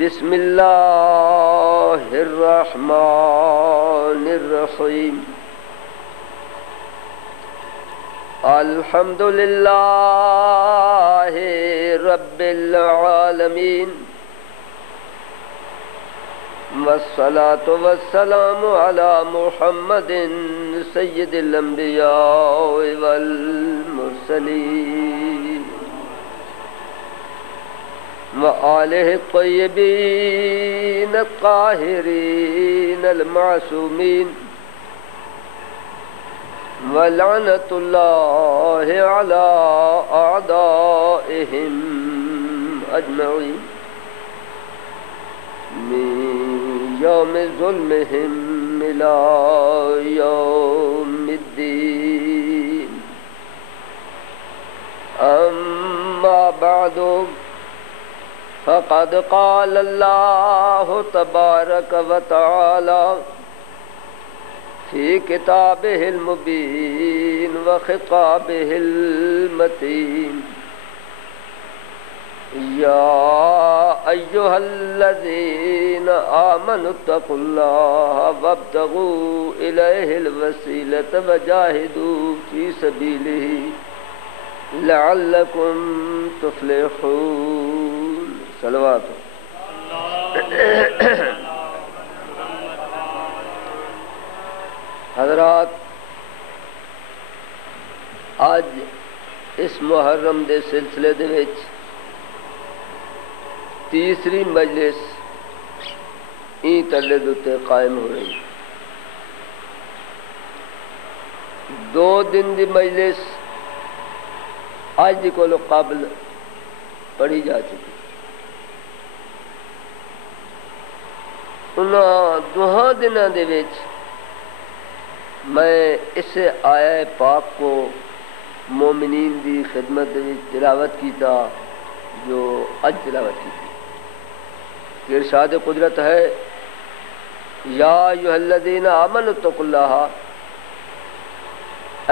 بسم اللہ الرحمن الرحیم الحمد للہ رب العالمین والصلاة والسلام علی محمد سید الانبیاء والمرسلین وآلہ الطیبین الطاہرین المعصومین ولعنۃ اللہ علی اعدائہم اجمعین من یوم ظلمہم الی یوم الدین اما بعد فقد قال اللہ تبارک وتعالی فی کتابہ المبین وخطابہ المتین یا ایہا الذین آمنوا اتقوا اللہ وابتغوا الیہ الوسیلۃ وجاہدوا فی سبیلہ لعلکم تفلحون صلوات. حضرات، آج اس محرم دے سلسلے دے وچ تیسری مجلس این تلے دوتے قائم ہو رہی. 2 دن دی مجلس آج دی کولو قابل پڑھی جا چکی. انہاں 2 دنوں دے وچ میں اس آیہ پاک کو مومنین دی خدمت دے وچ تلاوت کیتا جو اج تلاوت کی تھی. ارشاد قدرت ہے یا ایھا الذین آمنوا اتقوا اللہ،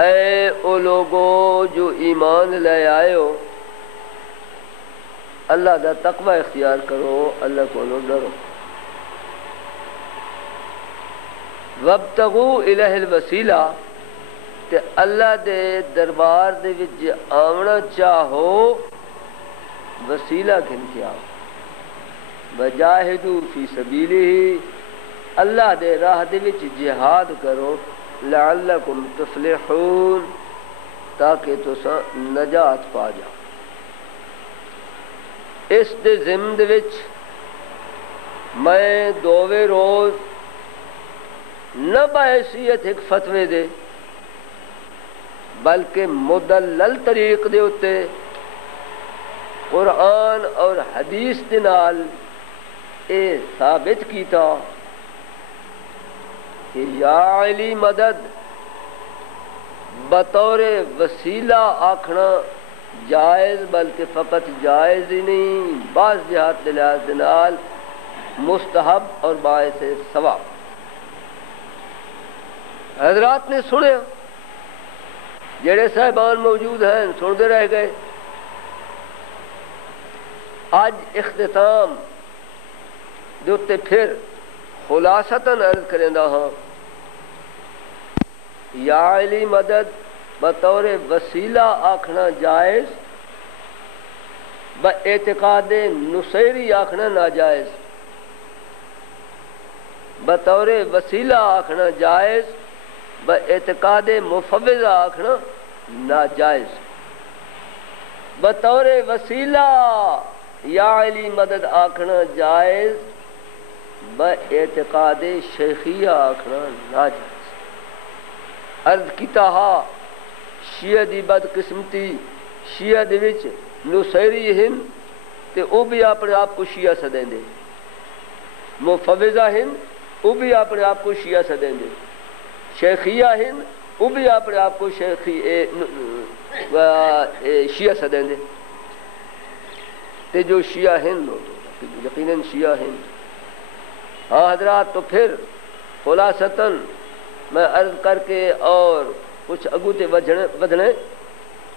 اے او لوگو جو ایمان لے آئے ہو، اللہ دا تقوی اختیار کرو، اللہ کو ڈرو. وابتغوا الیہ الوسیلہ، تے اللہ دے دربار دے وچ آونا چاہو وسیلہ گھن کے آؤ. وجاہدوا فی سبیلہ، اللہ دے راہ دے وچ جہاد کرو. لعلکم تفلحون، تاکہ تساں نجات پا جاؤ. اس دے ضمن دے وچ میں 2 روز نہ بحیثیت ایک فتوے دے بلکہ مدلل طریق دے اتے قرآن اور حدیث دے نال اے ثابت کیتا کہ یا علی مدد بطور وسیلہ آکھنا جائز، بلکہ فقط جائز ہی نہیں، بعض جہات لحاظ دے نال مستحب اور باعث ثواب. حضرات نے سنے، جڑے صاحبان موجود ہیں سنتے رہ گئے. آج اختتام دوتے پھر خلاصتاً عرض کرندہ ہاں، یا علی مدد بطور وسیلہ آکھنا جائز، با اعتقاد نصیری آکھنا ناجائز. بطور وسیلہ آکھنا جائز، با اعتقاد مفوضہ آکھنا ناجائز. بطور وسیلہ یا علی مدد آکھنا جائز، با اعتقاد شیخیہ آکھنا ناجائز. عرض کیتا ہا شیعہ دی بد قسمتی، شیعہ دی وچ نصیری ہن تے او بھی اپنے آپ کو شیعہ سدیں دے، مفوضہ ہن او بھی اپنے آپ کو شیعہ سدیں دے، شیخیہ ہن وہ بھی اپنے آپ کو شیعہ سدیں دے. تے جو شیعہ ہن یقیناً شیعہ ہن. ہاں حضرات، تو پھر خلاصتاً میں عرض کر کے اور کچھ اگو تے ودھنے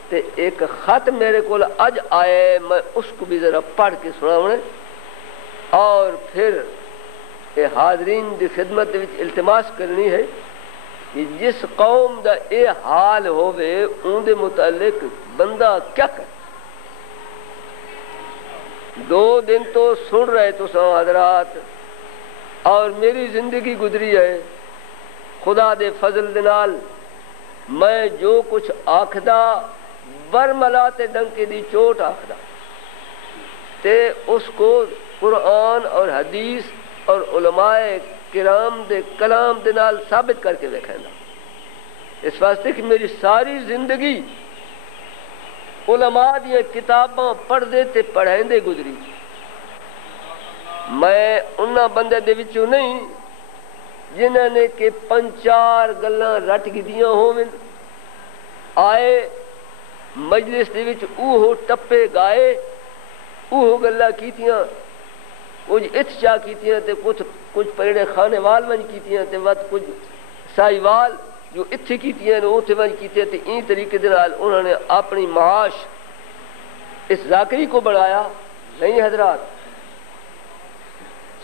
تے ایک خط میرے کو اج آئے، میں اس کو بھی ذرا پڑھ کے سناونے. اور پھر اے حاضرین دی خدمت وچ التماس کرنی ہے کہ جس قوم دا اے حال ہووے اون دے متعلق بندہ کیا کرے. 2 دن تو سن رہے تو سو حضرات اور میری زندگی گزری ہے خدا دے فضل دے نال میں جو کچھ آکھدا برملا تے ڈنکے دی چوٹ آکھدا تے اس کو قرآن اور حدیث اور علماء کرام دے کلام دے نال ثابت کر کے دیکھنا. اس واسطے کہ میری ساری زندگی علماء دی کتاباں پڑھ دے تے پڑھیں دے گزری. میں انہاں بندے دے وچوں نہیں جنہاں نے کہ 5-4 گلاں رٹ گدیاں ہوویں آئے مجلس دے وچ اوہو ٹپے گائے اوہو گلاں کیتیاں کچھ اتچا کیتیاں تے کچھ پریڑے خانے وال ونج کیتیاں تے وقت کچھ سائی وال جو اتھے کیتیاں نے اوتھے ونج کیتیاں تے این طریقے دے نال انہوں نے اپنی معاش اس ذاکری کو بڑھایا. نہیں حضرات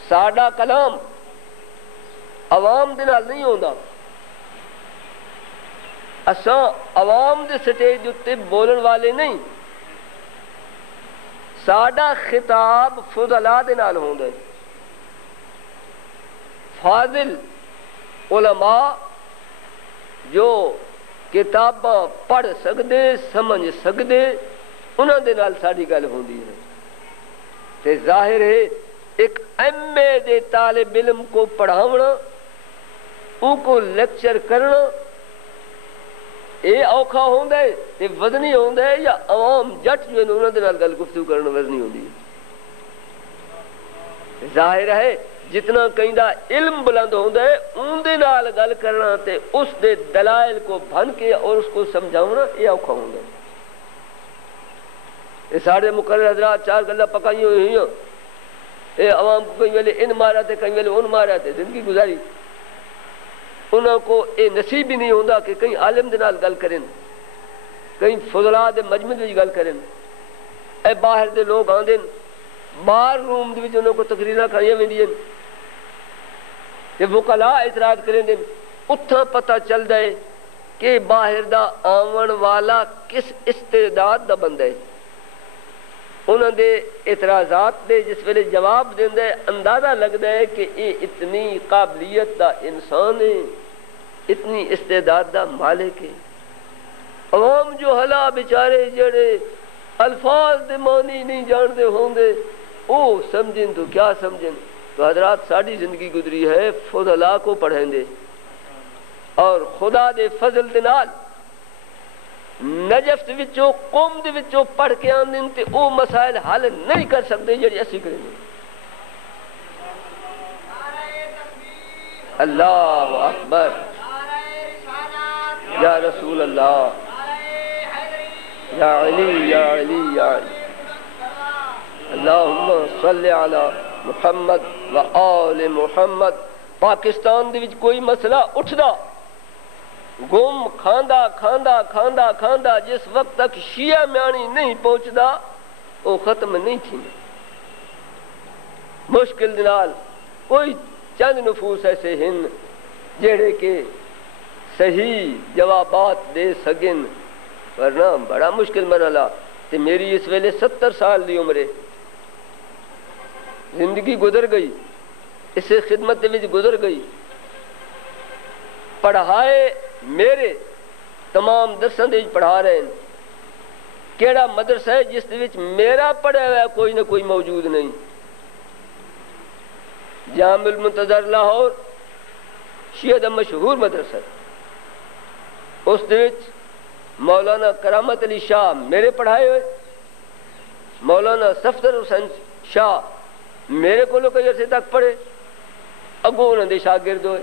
ساڈا کلام عوام دے نال نہیں ہوندا. اساں عوام دے سٹیج اتے بولن والے نہیں. ساڈا خطاب فضلاء دے نال ہوندا ہے. فاضل علماء جو کتاباں پڑھ سکدے سمجھ سکدے انہاں دے نال ساڈی گل ہوندی ہے. تے ظاہر ہے ایک ایم اے دے طالب علم کو پڑھاونا ان کو لیکچر کرنا اے اوکھا ہوندا ہے تے وزنی ہوندا ہے یا عوام جٹ جو انہاں دے نال گل گفتگو کرنا وزنی ہوندی ہے. ظاہر ہے جتنا کہیں دا علم بلند ہوندا ہے اون دے نال گل کرنا تے اس دے دلائل کو بھن کے اور اس کو سمجھاونا اے اوکھا ہوندا ہے. اے سارے مقرر حضرات 4 گلاں پکائی ہوئی ہیں. اے عوام کو کہیں ویلے ان مارا تے کہیں ویلے ان مارا تے زندگی گزاری. انہوں کو اے نصیب ہی نہیں ہوندا کہ کہیں عالم دے نال گل کریں کہیں فضلاء دے مجمع وچ گل کریں. اے باہر دے لوگ آندے بار روم دے وچ انہوں کو تقریراں کھائیاں ویندیاں تے وکلاء اعتراض کریں دے اتھاں پتہ چلدا ہے کہ باہر دا آون والا کس استعداد دا بندہ ہے. انہوں دے اعتراضات دے جس ویلے جواب دیندے اندازہ لگتا ہے کہ یہ اتنی قابلیت دا انسان ہے اتنی استعداد دا مالک ہے. عوام جو حلا بیچارے جڑے الفاظ دے معنی نہیں جانتے ہوں گے او سمجھیں تو کیا سمجھیں. تو حضرات ساری زندگی گزری ہے فضلاء کو پڑھیں دے اور خدا دے فضل دے نال نجف دے وچوں قوم دے وچوں پڑھ کے آندیں تے او مسائل حل نہیں کر سکتے جڑے اسی کریں گے. اللہ اکبر یا رسول اللہ یا علی یا علی یا علی اللہم صلی علی محمد و آل محمد. پاکستان دے وچ کوئی مسئلہ اٹھدا گم کھاندا کھاندا کھاندا کھاندا جس وقت تک شیعہ میانی نہیں پہنچدا وہ ختم نہیں تھی. مشکل دنال کوئی چند نفوس ایسے ہیں جڑے کہ صحیح جوابات دے سگن ورنہ بڑا مشکل مرحلہ. تے میری اس ویلے 70 سال دی عمرے زندگی گزر گئی اسے خدمت وچ گزر گئی. پڑھائے میرے تمام درساں دے پڑھا رہے ہیں. کیڑا مدرسہ ہے جس دے وچ میرا پڑھا ہوا کوئی نہ کوئی موجود نہیں. جامع المنتظر لاہور شیعہ دا مشہور مدرسہ اس دے وچ مولانا کرامت علی شاہ میرے پڑھائے ہوئے مولانا صفدر حسین شاہ میرے کو کئی عرصے تک پڑھے اگوں انہوں نے شاگرد ہوئے.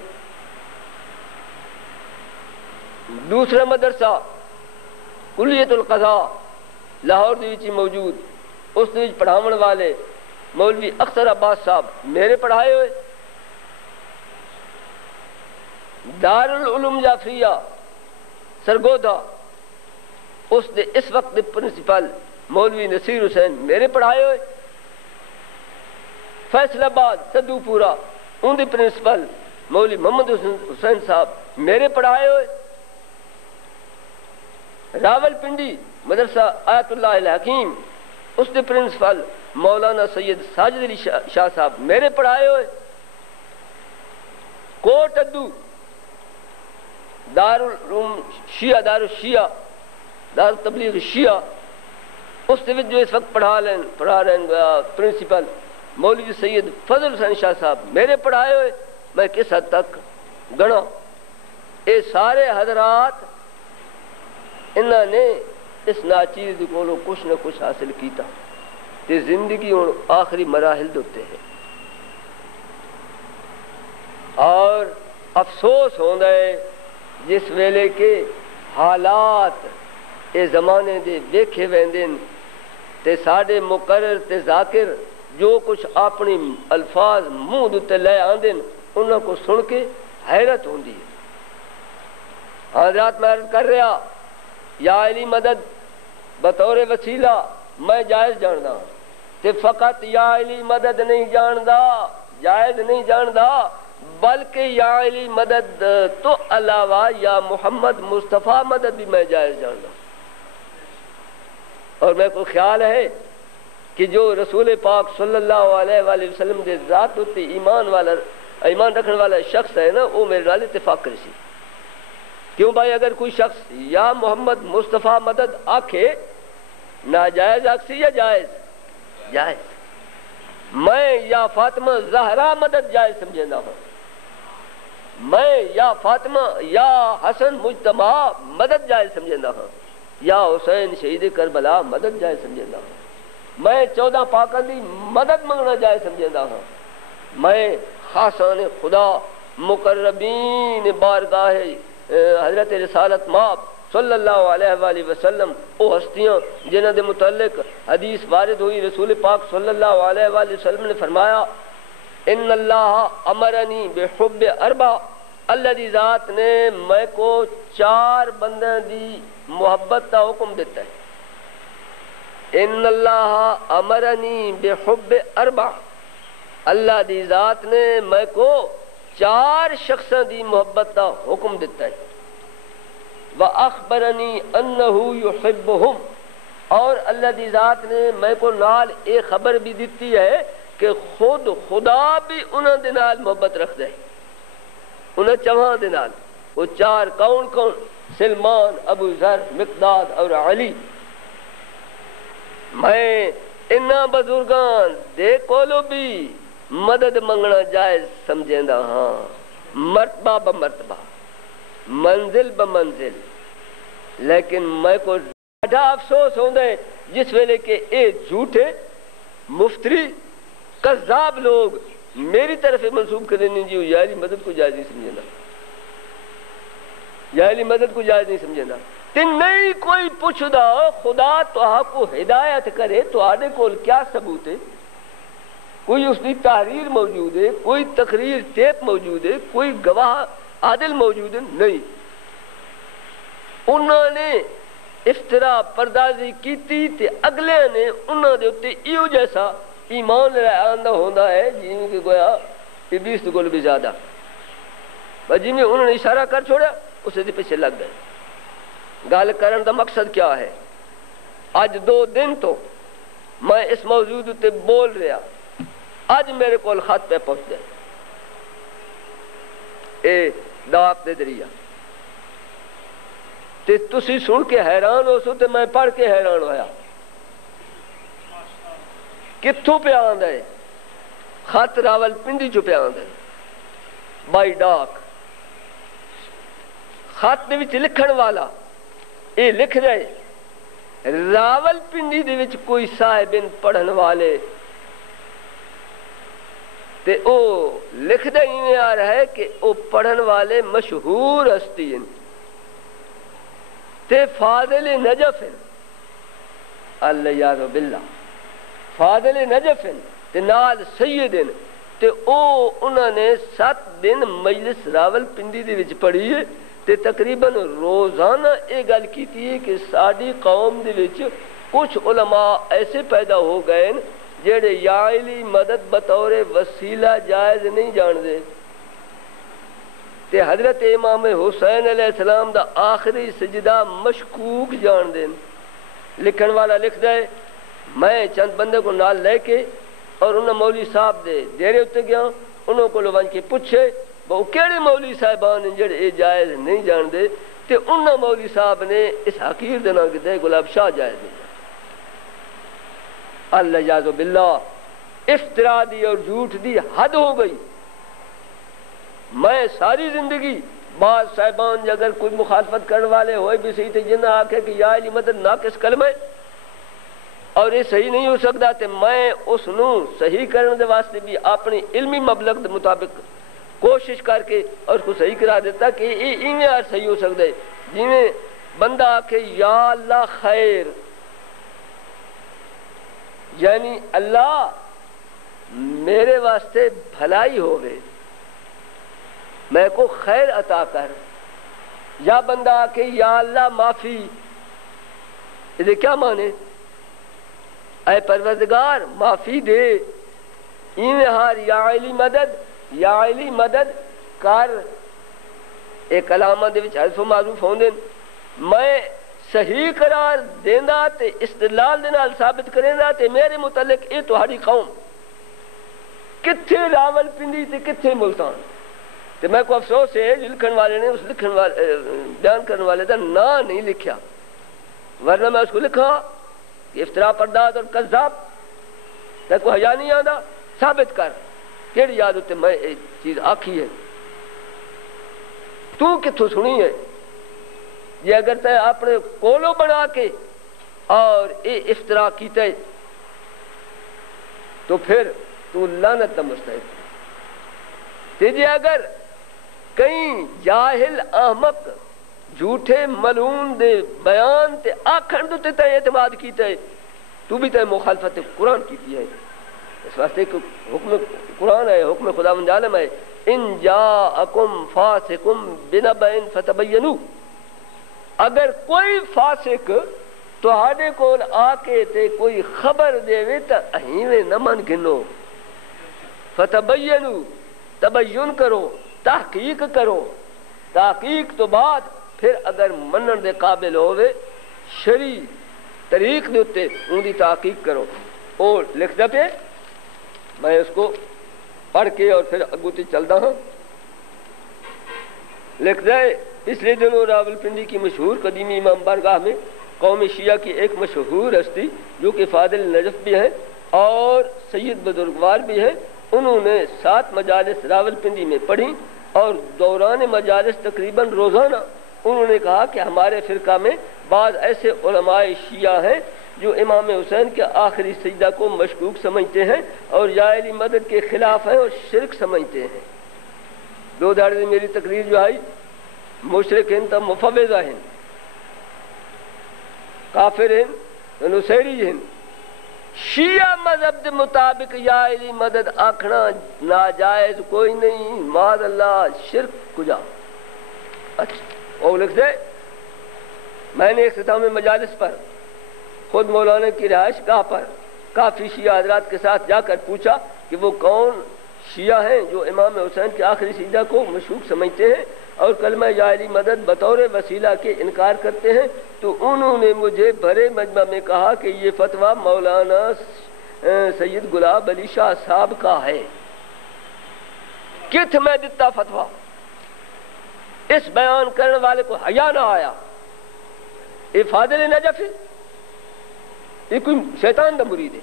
دوسرا مدرسہ کلیت القضاء لاہور دے وچ موجود اس دے وچ پڑھاون والے مولوی اختر عباس صاحب میرے پڑھائے ہوئے. دارالعلوم جعفریہ سرگودا اس دے اس وقت دے پرنسپل مولوی نصیر حسین میرے پڑھائے ہوئے. فیصل آباد سدو پورا ان دی پرنسپل مولوی محمد حسین صاحب میرے پڑھائے ہوئے، راول پنڈی مدرسہ آیت اللہ الحکیم اس دے پرنسپل مولانا سید ساجد علی شاہ صاحب میرے پڑھائے ہوئے، کوٹ ادو دارالعلوم شیعہ دار تبلیغ شیعہ اس دے جو اس وقت پڑھا رہے ہیں پرنسپل مولوی سید فضل حسین شاہ صاحب میرے پڑھائے ہوئے، میں کس حد تک گنا اے سارے حضرات انہوں نے اس ناچیز کو کچھ نہ کچھ حاصل کیتا تے زندگی اور آخری مراحل ہوتے ہیں، اور افسوس ہوتا ہے جس ویلے کے حالات اے زمانے دے ویکھے ویندن تے ساڈے مقرر تے ذاکر جو کچھ اپنی الفاظ منہ دے لے آندن انہاں کو سن کے حیرت ہوندی ہے۔ حضرات میں عرض کر رہا یا علی مدد بطور وسیلہ میں جائز جاندا تے فقط یا علی مدد نہیں جاندا، جائز نہیں جاندا، بلکہ یا علی مدد تو علاوہ یا محمد مصطفیٰ مدد بھی میں جائز جاندا، اور میں کو خیال ہے کہ جو رسول پاک صلی اللہ علیہ وآلہ وسلم دے ذات تے ایمان رکھنے والا شخص ہے نا، وہ میرے نال اتفاق کرے سی۔ کیوں بھائی اگر کوئی شخص یا محمد مصطفیٰ مدد آکھے ناجائز آکسی یا جائز؟ جائز۔ میں یا فاطمہ زہرا مدد جائز سمجھنا ہوں، میں یا فاطمہ یا حسن مجتمع مدد جائز سمجھنا ہوں، یا حسین شہید کربلا مدد جائز سمجھنا ہوں، میں 14 پاکاں دی مدد منگنا جائز سمجھنا ہوں، میں خاصان خدا مقربین بارگاہ حضرت رسالت ماب صلی اللہ علیہ وآلہ وسلم وہ ہستیاں جنہوں دے متعلق حدیث وارد ہوئی، رسول پاک صلی اللہ علیہ وآلہ وسلم نے فرمایا ان اللہ امرنی بحب اربع، اللہ دی ذات نے میں کو 4 بندوں دی محبت کا حکم دیتا ہے۔ ان اللہ امرنی بحب اربع، اللہ دی ذات نے میں کو 4 شخصوں دی محبت کا حکم دیتا ہے۔ وَأَخْبَرَنِي أَنَّهُ يُحِبُّهُمْ، اور اللہ دی ذات نے میں کو نال ایک خبر بھی دیتی ہے کہ خود خدا بھی انہوں دے نال محبت رکھ دے، انہوں چواں دے نال۔ وہ 4 کون کون؟ سلمان، ابو ذر، مقداد اور علی۔ میں انہاں بزرگان دے کولو بھی مدد منگنا جائز سمجھیندا ہاں، مرتبہ بمرتبہ، منزل بمنزل، لیکن میں کو بڑا افسوس ہوندا ہے جس ویلے کہ اے جھوٹے مفتری کذاب لوگ میری طرف منسوب کرنے جی یا علی مدد کو جائز نہیں سمجھنا، یا علی مدد کو جائز نہیں سمجھنا۔ تن نہیں کوئی پوچھدا خدا تو آپ کو ہدایت کرے تو آدھے کول کیا ثبوت ہے؟ کوئی اس کی تحریر موجود ہے، کوئی تقریر ٹیپ موجود ہے، کوئی گواہ عادل موجود ہے؟ نہیں۔ انہوں نے افترا پردازی کیتی تے اگلے نے انہوں دے اتے ایو جیسا ایمان لے آندہ ہوندہ ہے جن کے گویا ابلیس تو گل بھی زیادہ، جن میں انہوں نے اشارہ کر چھوڑا اسے دے پیچھے لگ گئے۔ گال کرن دا مقصد کیا ہے؟ آج 2 دن تو میں اس موضوع تے بول رہا، آج میرے کول خط پہ پہنچ گئے اے ڈاک دے دریا تے تسی سن کے حیران ہو سو تے میں پڑھ کے حیران ہویا۔ کتھوں پہ آندا ہے؟ خط راول پنڈی چو پہ آندا ہے بائی ڈاک۔ خط دے وچ لکھن والا اے لکھ رہے راول پنڈی دے وچ کوئی صاحبن پڑھن والے تے او لکھ دے ہی آ رہا ہے کہ او پڑھن والے مشہور ہستی ہیں تے فاضل نجف ہیں، اللہ یاد باللہ، فاضل نجف ہیں تے نال سید ہیں تے او انہوں نے 7 دن مجلس راول پنڈی دے وچ پڑھی ہے تے تقریباً روزانہ یہ گل کیتی ہے کہ ساری قوم دے وچ کچھ علماء ایسے پیدا ہو گئے جڑے یا علی مدد بطور وسیلہ جائز نہیں جان دے تے حضرت امام حسین علیہ السلام دا آخری سجدہ مشکوک جان دیں. لکھن والا لکھ دے میں چند بندے کو نال لے کے اور انہوں مولوی صاحب دے ڈیرے اتنے گیا انہوں کو لوگ کے پوچھے وہ کیڑے مولوی صاحبان جڑے اے جائز نہیں جان دے تے انہوں مولوی صاحب نے اس حقیر دینا کہ دے گلاب شاہ جائز دے. اللہ جازو باللہ افتراء دی اور جھوٹ دی حد ہو گئی. میں ساری زندگی بعض صاحبان اگر کوئی مخالفت کرنے والے ہوئے بھی صحیح تھے جنہ آکھے کہ یا علی مدد ناقص کلمہ اور یہ صحیح نہیں ہو سکتا تے میں اس نو صحیح کرنے دے واسطے بھی اپنی علمی مبلغ دے مطابق کوشش کر کے اور اس کو صحیح کرا دیتا کہ یہ ایویں صحیح ہو سکتا ہے جویں بندہ آکھے یا اللہ خیر یعنی اللہ میرے واسطے بھلائی ہوگی میں کو خیر عطا کر. یا بندہ آکے یا اللہ معافی یہ کیا مانے اے پروردگار معافی دے این ہار یا علی مدد کر. ایک کلامہ دے وچ حذف و معذوف ہوندے میں صحیح قرار دیندا تے استدلال دے نال ثابت کریندا تے میرے متعلق اے تہاڈی قوم کتھے راول پنڈی تے کتھے ملتان تے میں کو افسوس ہے لکھن والے نے اس لکھن والے بیان کرنے والے دا نا نہیں لکھیا ورنہ میں اس کو لکھا کہ افتراء پرداز اور کذاب تے کو حیا نہیں آندا ثابت کر کیڑی یاد ہوتے میں ایک چیز آکھی ہے تو کتھوں سنی ہے یہ اگر تے اپنے کولو بنا کے اور اے افتراء کیتے تو پھر تو لعنت دا مستحق تے جی اگر کئی جاہل احمق جھوٹے ملعون دے بیان تے آکھن تو تے اعتماد کیتے تو بھی تے مخالفت قرآن کیتی ہے. اس واسطے کہ حکم قرآن ہے حکم خداوند عالم ہے ان جاءکم فاسقم بنبأ فتبینوا اگر کوئی فاسق تہاڈے کول آ کے تے کوئی خبر دے تے اہیویں نہ من گنو فتبینوا تبین کرو تحقیق کرو تحقیق تو بعد پھر اگر منن دے قابل ہوئے شرعی طریق دے اتے ان دی تحقیق کرو. اور لکھ دے پہ میں اس کو پڑھ کے اور پھر اگوتی چلتا ہوں. لکھ دے اس لیے دنوں راول پنڈی کی مشہور قدیمی امام بارگاہ میں قوم شیعہ کی ایک مشہور ہستی جو کہ فاضل نجف بھی ہیں اور سید بزرگوار بھی ہیں انہوں نے 7 مجالس راول پنڈی میں پڑھی اور دوران مجالس تقریباً روزانہ انہوں نے کہا کہ ہمارے فرقہ میں بعض ایسے علماء شیعہ ہیں جو امام حسین کے آخری سجدہ کو مشکوک سمجھتے ہیں اور یا علی مدد کے خلاف ہیں اور شرک سمجھتے ہیں. 2 دہاڑے میری تقریر جو آئی مشرک ہیں تو مفوضہ ہیں کافر ہیں نصیری ہیں شیعہ مذہب دے مطابق یا علی مدد آکھنا ناجائز کوئی نہیں معاذ اللہ شرک کجا. اچھا وہ لکھ دے میں نے اختتام مجالس پر خود مولانا کی رہائش گاہ پر کافی شیعہ حضرات کے ساتھ جا کر پوچھا کہ وہ کون شیعہ ہیں جو امام حسین کے آخری سجدہ کو مشکوک سمجھتے ہیں اور کلمہ یا علی مدد بطور وسیلہ کے انکار کرتے ہیں تو انہوں نے مجھے بھرے مجمع میں کہا کہ یہ فتویٰ مولانا سید گلاب علی شاہ صاحب کا ہے. کت میں دیتا فتویٰ اس بیان کرنے والے کو حیا نہ آیا. یہ فاضل نجف ہے یہ کوئی شیطان دا مرید ہے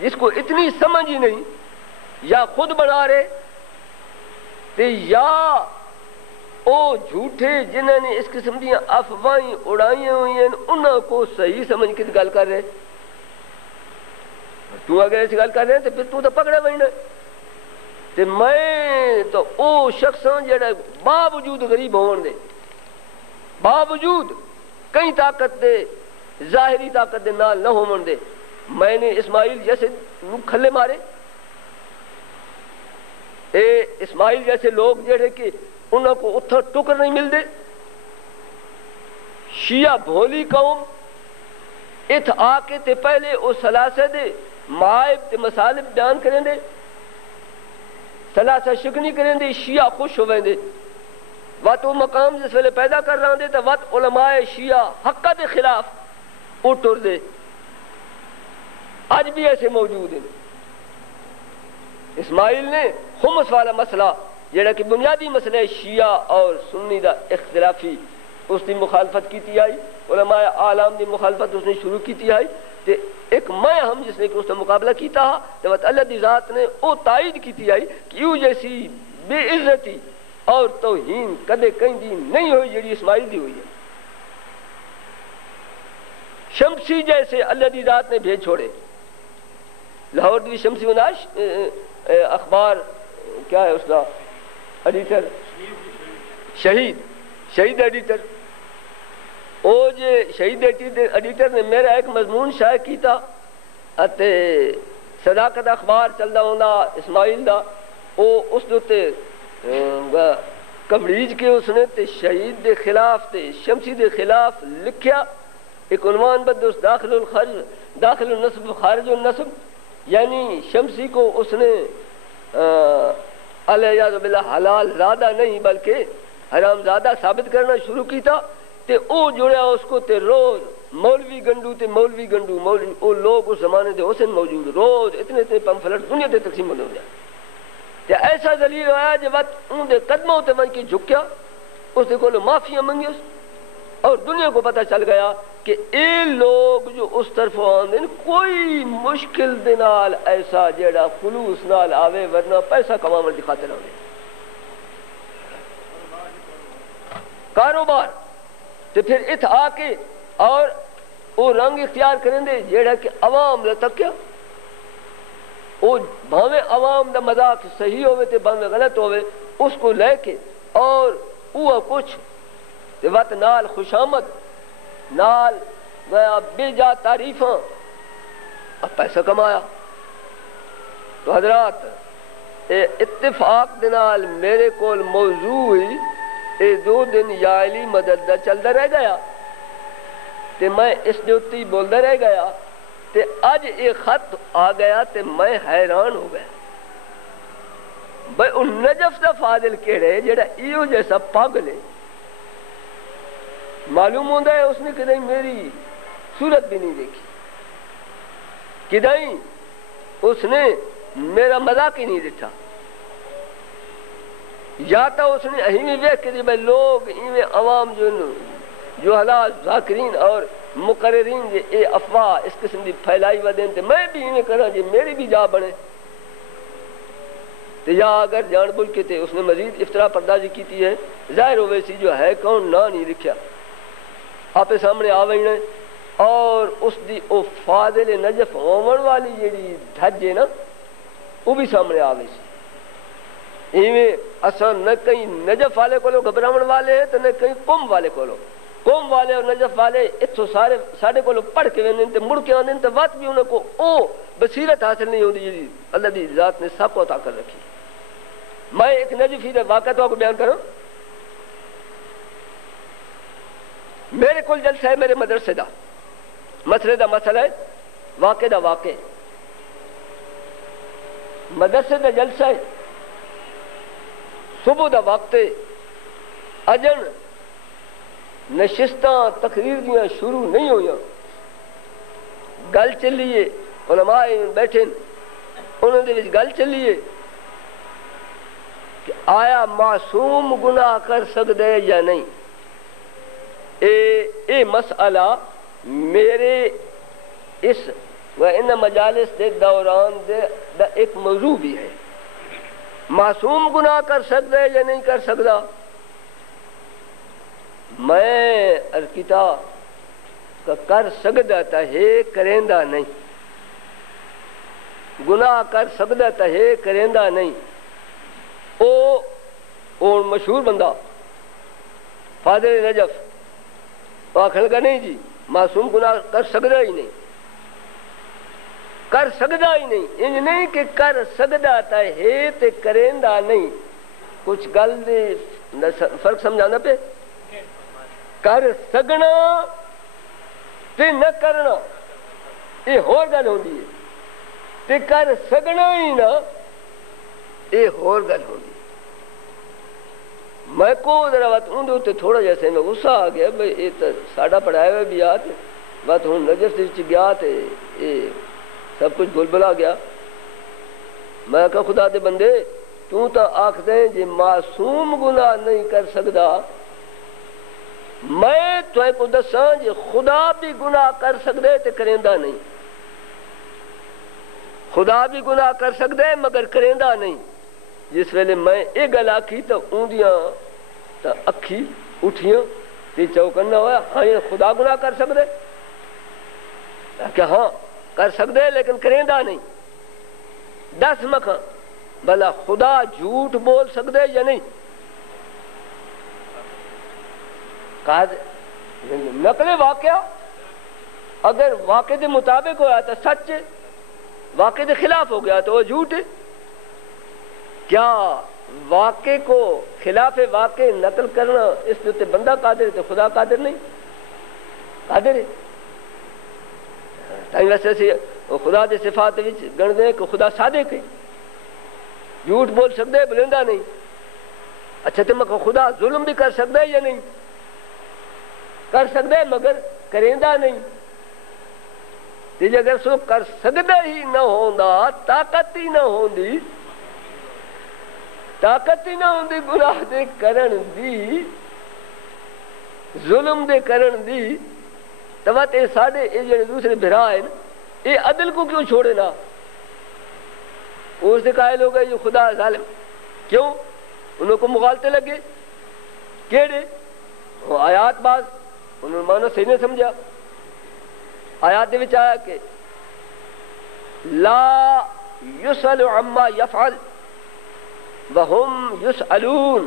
جس کو اتنی سمجھ ہی نہیں یا خود بنا رہے تے یا او جھوٹے جنہوں نے اس قسم دیا افواہیں اڑائی ہوئی ہیں انہوں کو صحیح سمجھ کے گل کر رہے. تو اگر ایسی گل کر رہے ہیں تو پھر تو پکڑا وہی نہ تے میں تو او شخصاں جڑا باوجود غریب ہون دے باوجود کئی طاقت دے ظاہری طاقت دے نال نہ ہون دے میں نے اسماعیل جیسے کھلے مارے. اے اسماعیل جیسے لوگ جڑے کہ انہوں کو اتھر ٹکر نہیں مل دے شیعہ بھولی قوم ات آ کے تے پہلے او سلاسے دے معائب تے مسالب بیان کریں دے ثلاثہ شکنی کریں دے شیعہ خوش ہوئیں دے وقت وہ مقام جس ویلے پیدا کر رہا دے تو وقت علماء شیعہ حقہ دے خلاف اٹھر دے آج بھی ایسے موجود ہیں اسماعیل نے خمس والا مسئلہ جڑا کہ بنیادی مسئلہ شیعہ اور سنی دا اختلافی اس دی مخالفت کیتی آئی علماء عالم دی مخالفت اس نے شروع کیتی آئی تے ایک میں ہم جس نے کہ اس نے مقابلہ کیتا ہا تے وقت اللہ دی ذات نے او تائید کیتی آئی کہ یوں جیسی بے عزتی اور توہین کدے کہیں دی نہیں ہوئی جڑی اسماعیل دی ہوئی ہے شمسی جیسے اللہ دی ذات نے بھیج چھوڑے لاہور دی شمسی مناش اخبار کیا ہے اس کا ایڈیٹر شہید ایڈیٹر او جے شہید ایڈیٹر نے میرا ایک مضمون شائع کیتا اتے صداقت اخبار چلدا ہوندا اسماعیل دا او اس دوتے کوریج کے اس نے تے شہید دے خلاف تے شمسی دے خلاف لکھیا ایک عنوان بدوس داخل النسب خارج النسب یعنی شمسی کو اس نے علیہ باللہ حلال زادہ نہیں بلکہ حرام زادہ ثابت کرنا شروع کی تھا تے او جڑیا اس کو تے روز مولوی گنڈو او لوگ اس زمانے دے حسن موجود روز اتنے پمفلٹ دنیا تے تقسیم ہونے ہو جائے تے ایسا دلیل آیا جب وقت ان دے قدموں تے من کی جھکیا اس دے کو معافیاں منگی اور دنیا کو پتہ چل گیا کہ اے لوگ جو اس طرف آندے کوئی مشکل دنال ایسا جیڑا خلوص نال آوے ورنہ پیسہ کماون دی خاطر آوے کاروبار تے پھر ات آ کے اور وہ رنگ اختیار کریں دے جیڑا کہ عوام لے تکیا وہ بھاویں عوام دا مذاق صحیح ہوئے تے بھاویں غلط ہوئے اس کو لے کے اور وہ کچھ تے وقت نال خوشامد نال بے جا تعریفاں اب پیسہ کمایا تو حضرات اتفاق دنال میرے کول موضوع ہوئی اے 2 دن یا علی مدد دا چلدا رہ گیا تے میں اس جوتی بولدا رہ گیا تے اج یہ خط آ گیا تے میں حیران ہو گیا بھئی ان نجف دا فاضل کیڑے جڑا ایو جیسا پاگل ہے معلوم ہوتا ہے اس نے کدیں میری صورت بھی نہیں دیکھی کدیں اس نے میرا مذاق ہی نہیں دیکھا یا تو اس نے اہمی ویک کہ بھئی لوگ ایویں عوام جو حالات ذاکرین اور مقررین جے اے افواہ اس قسم دی پھیلائی ودین تے میں بھی ایویں کرا جے میری بھی جا بنے تے یا اگر جان بول کے تے اس نے مزید افطرا پردازی کیتی ہے ظاہر ہوئے سی جو ہے کون نہ نہیں لکھیا آپ سامنے آوئی نے اور اس دی او فاضل نجف ہومن والی جیڑی دھج ہے نا وہ بھی سامنے آوئی سی ایویں اصلا نہ کہیں نجف والے کو لو گھبراون والے ہیں تو نہ کہیں قوم والے کو لو قوم والے اور نجف والے اتھو سارے کو لو پڑھ کے ویندن تے مڑ کے آندن تے وقت بھی انہیں کو او بصیرت حاصل نہیں ہوتی جی اللہ دی ذات نے سب کو عطا کر رکھی میں ایک نجفی دے واقعہ تو آپ کو بیان کروں میرے کل جلسہ ہے میرے مدرسے دا مسئلے دا مسئلہ ہے واقع دا واقع مدرسے دا جلسہ ہے صبح دا وقت اجن نشستاں تقریر دیاں شروع نہیں ہویاں گل چلیے علماء بیٹھے انہوں نے گل چلیے کہ آیا معصوم گناہ کر سکتے یا نہیں اے مسئلہ میرے اس و ان مجالس دے دوران دا ایک موضوع بھی ہے معصوم گناہ کر سکتا ہے یا نہیں کر سکتا میں ارکتا کا کر سکتا تا ہے کریندہ نہیں گناہ کر سکتا تا ہے کریندہ نہیں او مشہور بندہ فاضل نجف آخر کا نہیں جی معصوم گناہ کر سکتا ہی نہیں کر سکتا ہی نہیں انج نہیں کہ کر سکتا تا ہے تے کریندہ نہیں کچھ گل دے فرق سمجھانا پہ کر سکنا تے نہ کرنا یہ ہور گل ہوندی ہے تے کر سکنا ہی نا اے ہور گل ہوگی. میں کو ذرا وقت اندر ہوتے تھوڑا جیسے میں غصہ آ گیا بھئی یہ تو ساڑھا پڑھایا ہوئے بھی آتے بات ہوں نجف سے گیا تے یہ سب کچھ گل بلا گیا. میں کہا خدا دے بندے تو تا آکھ دیں جی معصوم گناہ نہیں کر سکدا میں تو کو دساں جی خدا بھی گناہ کر سکدے تے کریندہ نہیں. خدا بھی گناہ کر سکدے مگر کریندہ نہیں. جس ویلے میں ایک گل آکھی تو اوندیاں تو اکھی اٹھیاں تے چوکن نہ ہویا ہاں یہ خدا گناہ کر سکدے کہ ہاں کر سکدے لیکن کریندہ نہیں. دس مکھاں بھلا خدا جھوٹ بول سکدے یا نہیں؟ نقل واقعہ اگر واقع کے مطابق ہوا تو سچ ہے، واقع کے خلاف ہو گیا تو وہ جھوٹ ہے. کیا واقع کو خلاف واقع نقل کرنا اس کے بندہ قادر ہے تو خدا قادر نہیں؟ قادر ہے. ویسے سے خدا دے صفات گن دے کہ خدا صادق ہے، جھوٹ بول سکتے بلندہ نہیں. اچھا تو میں خدا ظلم بھی کر سکتا ہے یا نہیں؟ کر سکتا ہے مگر کریندہ نہیں. تیجے اگر سو کر سکتا ہی نہ ہوندا طاقت ہی نہ ہوندی گناہ دے کرن دی ظلم دے کرن دی توات اے ساڑھے اے جڑے دوسرے بھرا ہیں اے عدل کو کیوں چھوڑے نا؟ اس سے قائل ہو گئے جو خدا ظالم کیوں انہوں کو مغالطے لگے کیڑے وہ آیات بعض انہوں نے معنی صحیح نہیں سمجھا. آیات دے وچ آیا کہ لا یسأل عما یفعل وہم یسألون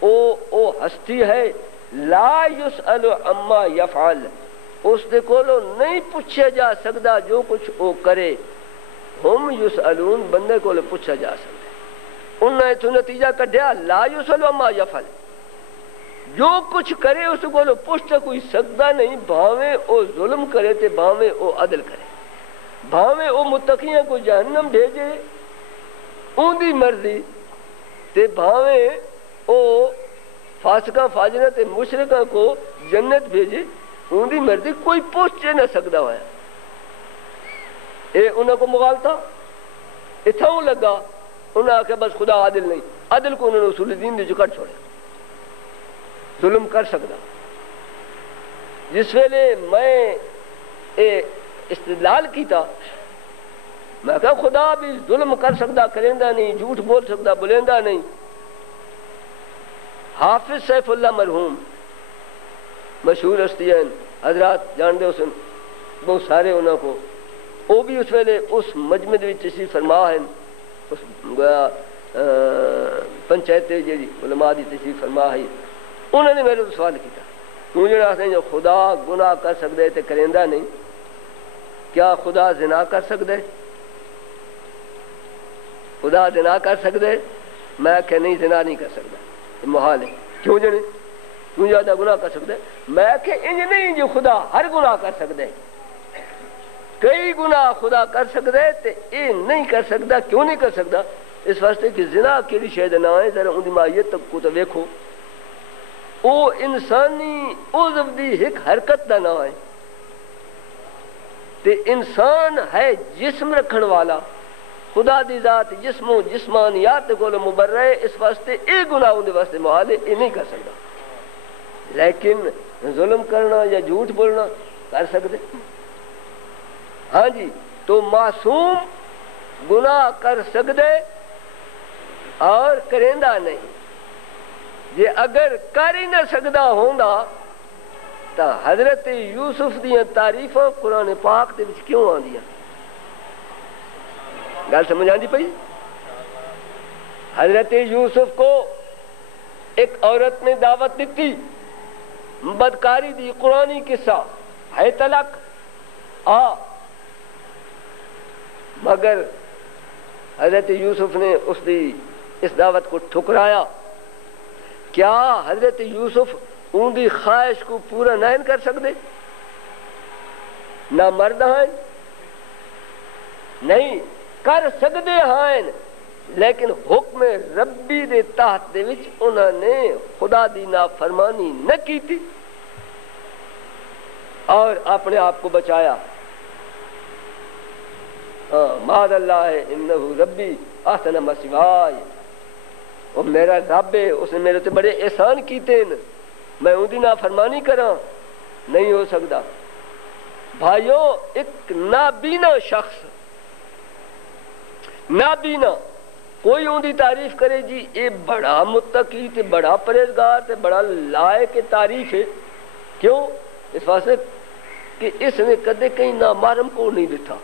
او ہستی ہے لا یسأل عما یفعل اس دے کولو نہیں پوچھا جا سکتا جو کچھ او کرے. ہم یسألون بندے کولو پوچھا جا سکتا. انہوں نے تو نتیجہ کڈیا لا یسأل عما یفعل جو کچھ کرے اس کو پوچھ کوئی سکتا نہیں. بھاویں او ظلم کرے تے بھاویں او عدل کرے بھاویں او متقیاں کو جہنم بھیجے اون دی مرضی تے بھاویں او فاسقاں فاجراں تے مشرکاں کو جنت بھیجے اون دی مرضی کوئی پوچھ نہ سکتا ہوا ہے. اے انہوں کو مغالطہ اتھاؤں لگا. انہوں نے آکھا بس خدا عادل نہیں. عدل کو انہوں نے اصول دین دے چکٹ چھوڑے ظلم کر سکتا. جس ویلے میں استدلال کیتا میں کہا خدا بھی ظلم کر سکتا کریندہ نہیں جھوٹ بول سکتا بلیندہ نہیں. حافظ سیف اللہ مرحوم مشہور ہستی ہیں حضرات جان دے اسن بہت سارے انہوں کو وہ بھی اس ویلے اس مجمع میں تشریف فرما ہیں اس پنچایت جی علماء دی تشریف فرما ہے. انہوں نے میرے سوال کیا تو جڑا آتے ہیں جو خدا گناہ کر سکتے تے کریندہ نہیں کیا خدا زنا کر سکتے؟ خدا زنا کر سکتے؟ میں کہ نہیں زنا نہیں کر سکتا یہ محال ہے. کیوں جڑے تو زیادہ گناہ کر سکتے؟ میں کہ انج نہیں جو خدا ہر گناہ کر سکتے کئی گناہ خدا کر سکتے تے یہ نہیں کر سکتا. کیوں نہیں کر سکتا؟ اس واسطے کہ زنا کیڑی شے نہ ہے ذرا ان دی ماہیت تک کو تو دیکھو او انسانی عضو دی ایک حرکت دا نہ ہے تے انسان ہے جسم رکھن والا. خدا دی ذات جسم و جسمانیات کو مبرہ ہے اس واسطے اے گناہ ان دے واسطے محال ہے. یہ نہیں کر سکتا. لیکن ظلم کرنا یا جھوٹ بولنا کر سکتے. ہاں جی تو معصوم گناہ کر سکتے اور کریندہ نہیں. یہ اگر کر ہی نہ سکتا ہوندا تو حضرت یوسف دیاں تعریفاں قرآن پاک دے وچ کیوں آندیاں؟ گل سمجھ آندی پئی؟ حضرت یوسف کو ایک عورت نے دعوت دیتی بدکاری دی قرآنی قصہ ہے طلاق مگر حضرت یوسف نے اس دعوت کو ٹھکرایا. کیا حضرت یوسف ان کی خواہش کو پورا نہیں کر سکتے؟ نہ مرد ہیں نہیں کر سکتے ہیں، لیکن حکم ربی دے تحت دے وچ انہوں نے خدا دی نافرمانی نہ کی تھی اور اپنے آپ کو بچایا۔ معاذ اللہ انہو ربی احسن مثوای، وہ میرا رب ہے، اس نے میرے تے بڑے احسان کیتے ہیں، میں ان دی نافرمانی کراں؟ نہیں ہو سکتا۔ بھائیو، ایک نابینا شخص، نابینا کوئی ان دی تعریف کرے جی اے بڑا متقی تے بڑا پرہیزگار تے بڑا لائق تعریف ہے، کیوں؟ اس واسطے کہ اس نے کدے کہیں نامحرم کو نہیں دیتا۔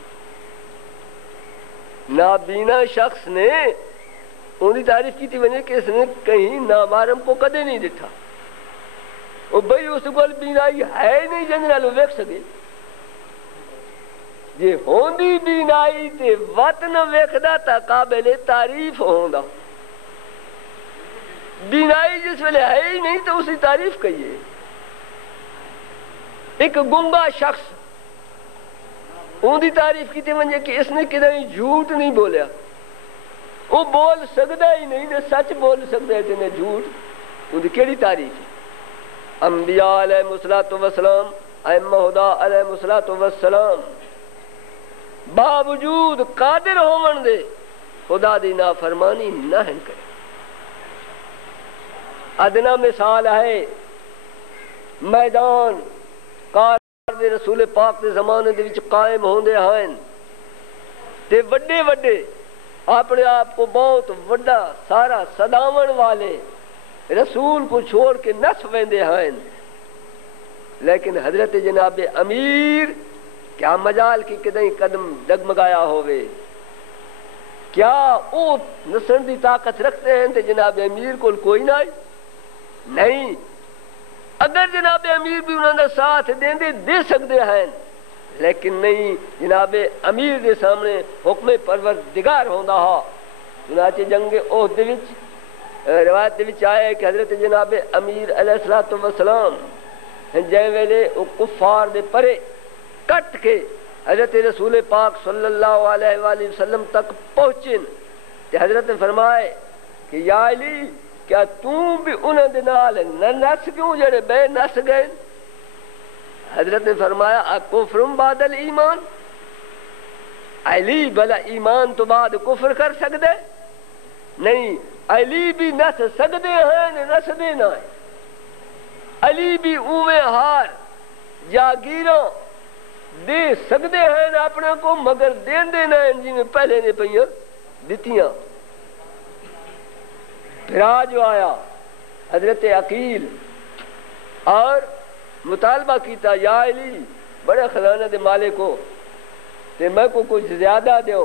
نابینا شخص نے ان دی تعریف کی تھی وجہ کہ اس نے کہیں نامحرم کو کدے نہیں دیتا۔ وہ بھئی اس کو بینائی ہے نہیں جن نال ویکھ سکے، جے ہوندی بینائی تے وط نہ ویکھدا تا قابل تعریف ہوندا۔ بینائی جس ویلے ہے ہی نہیں تو اس کی تعریف کہیے۔ ایک گنگا شخص، ان دی تعریف کی تے وجہ کہ اس نے کدھر جھوٹ نہیں بولیا، وہ بول سکتا ہی نہیں تے سچ بول سکتا ہے تے جھوٹ، ان دی کیڑی تعریف ہے؟ انبیاء علیہ السلام، ائمہ خدا علیہ السلام باوجود قادر ہون دے خدا دی نافرمانی نہ ہن کرے۔ ادنا مثال ہے میدان کار دے رسول پاک دے زمانے دے وچ قائم ہوندے ہیں تے وڈے وڈے اپنے آپ کو بہت وڈا سارا صداون والے رسول کو چھوڑ کے نس ویندے ہیں، لیکن حضرت جناب امیر کیا مجال کی کدیں قدم ڈگمگایا ہوئے؟ کیا وہ نسن دی طاقت رکھتے ہیں تے جناب امیر کو کوئی نہ نہیں؟ اگر جناب امیر بھی انہوں نے ساتھ دے سکتے ہیں، لیکن نہیں، جناب امیر دے سامنے حکم پروردگار ہوندا ہا۔ چنانچہ جنگ احد وچ روایت دے وچ آیا ہے کہ حضرت جناب امیر علیہ السلام جے ویلے او کفار دے پرے کٹ کے حضرت رسول پاک صلی اللہ علیہ وآلہ وسلم تک پہنچن تے حضرت نے فرمائے کہ یا علی، کیا تم بھی انہوں دے نال نہ نس کیوں جڑے بے نس گئے؟ حضرت نے فرمایا اکفرم بعد الایمان، علی بلا ایمان تو بعد کفر کر سکتے نہیں؟ علی بھی نس سکتے ہیں، نس دے نہ ہے۔ علی بھی اوے ہار جاگیروں دے سکتے ہیں اپنے کو، مگر دین دینا ہے جی میں پہلے نے پہیاں دیتیاں۔ پھر جو آیا حضرت عقیل اور مطالبہ کیتا یا علی بڑے خزانہ دے مالک کو تے میں کو کچھ زیادہ دیو۔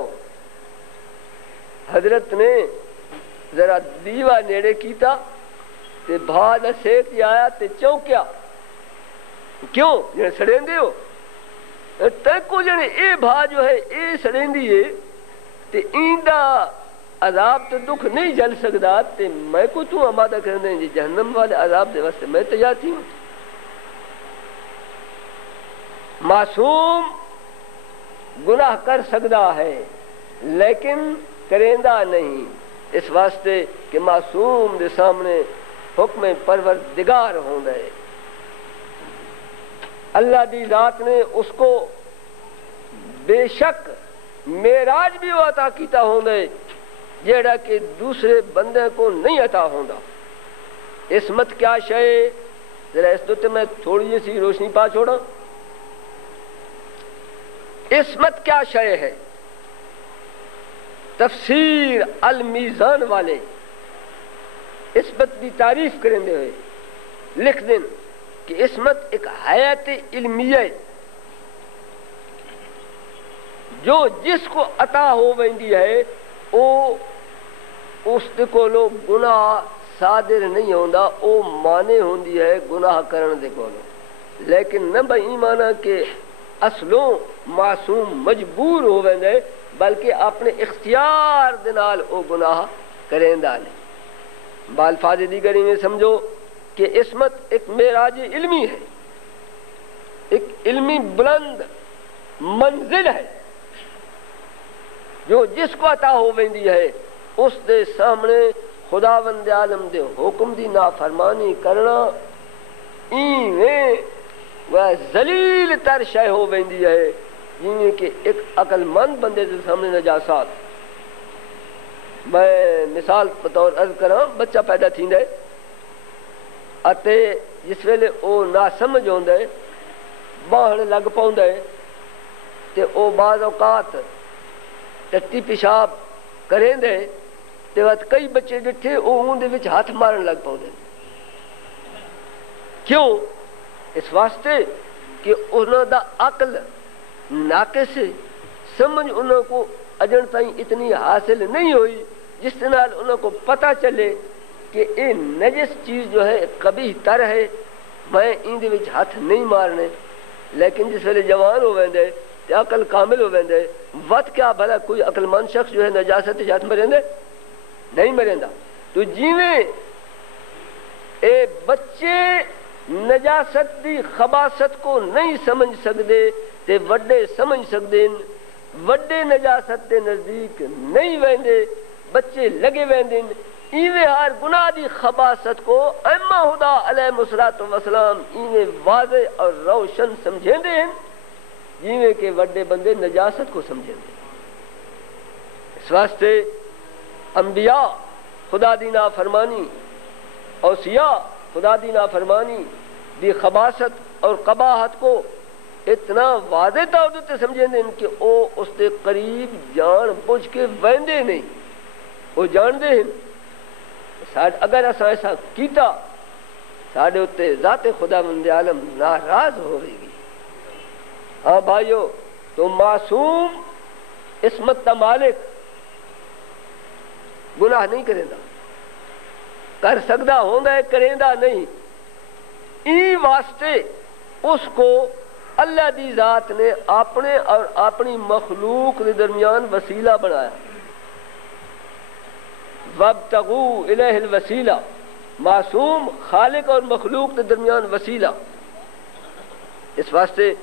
حضرت نے ذرا دیوہ نیڑے کیتا تے بھاد سیک آیا تے چوکیا، کیوں جنہیں سڑیں دیو تیکو جنہیں اے بھا جو ہے اے سڑیں دیئے تے ایندہ عذاب تو دکھ نہیں جل سکتا تے میں کو تو آمادہ کر دیں جی جہنم والے عذاب دے واسطے میں تیار تھی ہوں۔ معصوم گناہ کر سکتا ہے لیکن کریندہ نہیں، اس واسطے کہ معصوم دے سامنے حکم پروردگار ہوں گئے۔ اللہ دی ذات نے اس کو بے شک معراج بھی عطا کیتا ہوں گے جیڑا کہ دوسرے بندے کو نہیں عطا ہوندا۔ عصمت کیا شے؟ ذرا اس دوتے میں تھوڑی سی روشنی پا چھوڑا۔ عصمت کیا شے ہے؟ تفسیر المیزان والے عصمت کی تعریف کریں دے ہوئے لکھ دیں کہ عصمت ایک حیات علمیہ ہے جو جس کو عطا ہو ویندی ہے او اس کو لو گناہ صادر نہیں ہوندا، او مانے ہوندی ہے گناہ کرن دے کو، لیکن نہ بھئی ایمانہ کہ اصلوں معصوم مجبور ہو ویندے بلکہ اپنے اختیار دنال او گناہ کریں دالے۔ بالفاظ دیگری میں سمجھو کہ عصمت ایک معراج علمی ہے، ایک علمی بلند منزل ہے جو جس کو عطا ہو ویندی ہے اس دے سامنے خداوند عالم دے حکم دی نافرمانی کرنا ایویں وہ ذلیل تر شے ہو ویندی ہے جیویں کہ ایک عقل مند بندے دے سامنے نجاسات. میں مثال بطور عرض کراں، بچہ پیدا تھیندا ہے اتے جس ویلے او نہ سمجھ ہوندا ہے باہن لگ پاوندا ہے تے او بعض اوقات ٹٹی پیشاب کریندے تے وقت کئی بچے ڈٹھے او اون دے وچ ہاتھ مارن لگ پاؤندے. کیوں؟ اس واسطے کہ انہوں دا عقل ناقص ہے، سمجھ انہوں کو اجن تائیں اتنی حاصل نہیں ہوئی جس نال انہوں کو پتہ چلے کہ یہ نجس چیز جو ہے قبیح تر ہے، میں ان دے وچ ہاتھ نہیں مارنے. لیکن جس ویلے جوان ہو ویندے تے عقل کامل ہو ویندے وقت کیا بھلا کوئی عقل مند شخص جو ہے نجاست ہاتھ مرندے نہیں مرندا. تو جیویں اے بچے نجاست دی خباثت کو نہیں سمجھ سکدے تے وڈے سمجھ سکدے، وڈے نجاست دے نزدیک نہیں ویندے، بچے لگے ویندے. ایویں ہر گناہ دی خباثت کو ائمہ خدا علیہ الصلوۃ والسلام ایویں واضح اور روشن سمجھیندے ہیں جیویں کہ وڈے بندے نجاست کو سمجھیندے. اس واسطے انبیاء خدا دی نافرمانی، اوصیاء خدا دی نافرمانی دی خباثت اور قباحت کو اتنا واضح طور تے سمجھیندے ہیں کہ او اس دے قریب جان بوجھ کے ویندے نہیں، وہ جاندے ہیں اگر ایسا ایسا کیتا ساڑھے اتے ذات خداوند عالم ناراض ہوئے گی. ہاں بھائیو، تو معصوم عصمت دا مالک گناہ نہیں کریندا، کر سکدا ہوندا ہے کریندا نہیں. ای واسطے اس کو اللہ دی ذات نے اپنے اور اپنی مخلوق کے درمیان وسیلہ بنایا. وابتغوا الیہ الوسیلہ، معصوم خالق اور مخلوق کے درمیان وسیلہ. اس واسطے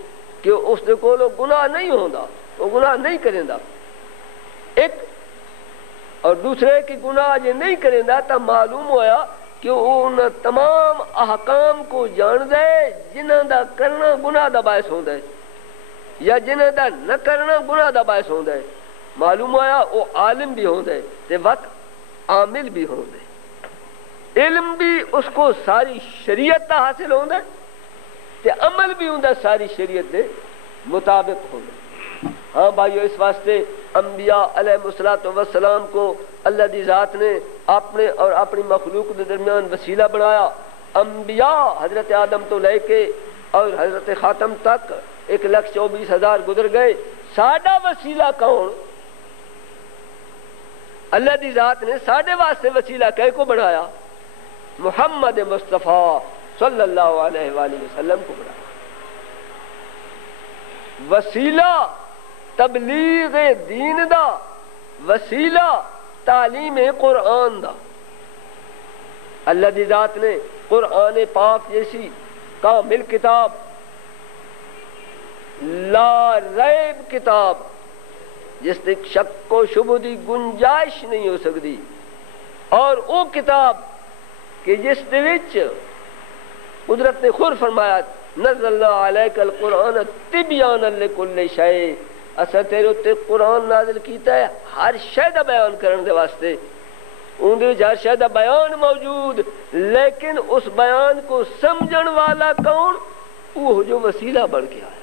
کہ اس دے کولو گناہ نہیں ہوندا، وہ گناہ نہیں کریندا. ایک اور دوسرے کی گناہ جے نہیں کریندا تا معلوم ہویا کہ ان تمام احکام کو جان دے جنہاں دا کرنا گناہ دا باعث ہوندا ہے یا جنہاں دا نہ کرنا گناہ دا باعث ہوندا ہے. معلوم ہویا وہ عالم بھی ہوندا ہے تے وقت عامل بھی ہوندا ہے. علم بھی اس کو ساری شریعت دا حاصل ہوندا ہے تے عمل بھی ہوندا ساری شریعت دے مطابق ہوندا ہے. ہاں بھائیو، اس واسطے انبیاء علیہ الصلوۃ والسلام کو اللہ دی ذات نے اپنے اور اپنی مخلوق کے درمیان وسیلہ بنایا. انبیاء حضرت آدم تو لے کے اور حضرت خاتم تک 1,24,000 گزر گئے. ساڈا وسیلہ کون؟ اللہ دی ذات نے ساڈے واسطے وسیلہ کہے کو بنایا؟ محمد مصطفیٰ صلی اللہ علیہ وآلہ وسلم کو بنایا. وسیلہ تبلیغ دین دا، وسیلہ تعلیم قرآن دا. اللہ دی ذات نے قرآن پاک جیسی کامل کتاب، لا ریب کتاب جس نے شک و شبہ دی گنجائش نہیں ہو سکتی، اور وہ کتاب کہ جس دے وچ قدرت نے خود فرمایا نزل اللہ علیک القرآن تبیانا لکل شیء، اسا تیرے تے قرآن نازل کیتا ہے ہر شے دا بیان کرن دے واسطے. ان دے ہر شے دا بیان موجود، لیکن اس بیان کو سمجھن والا کون؟ وہ جو وسیلہ بن کے آیا.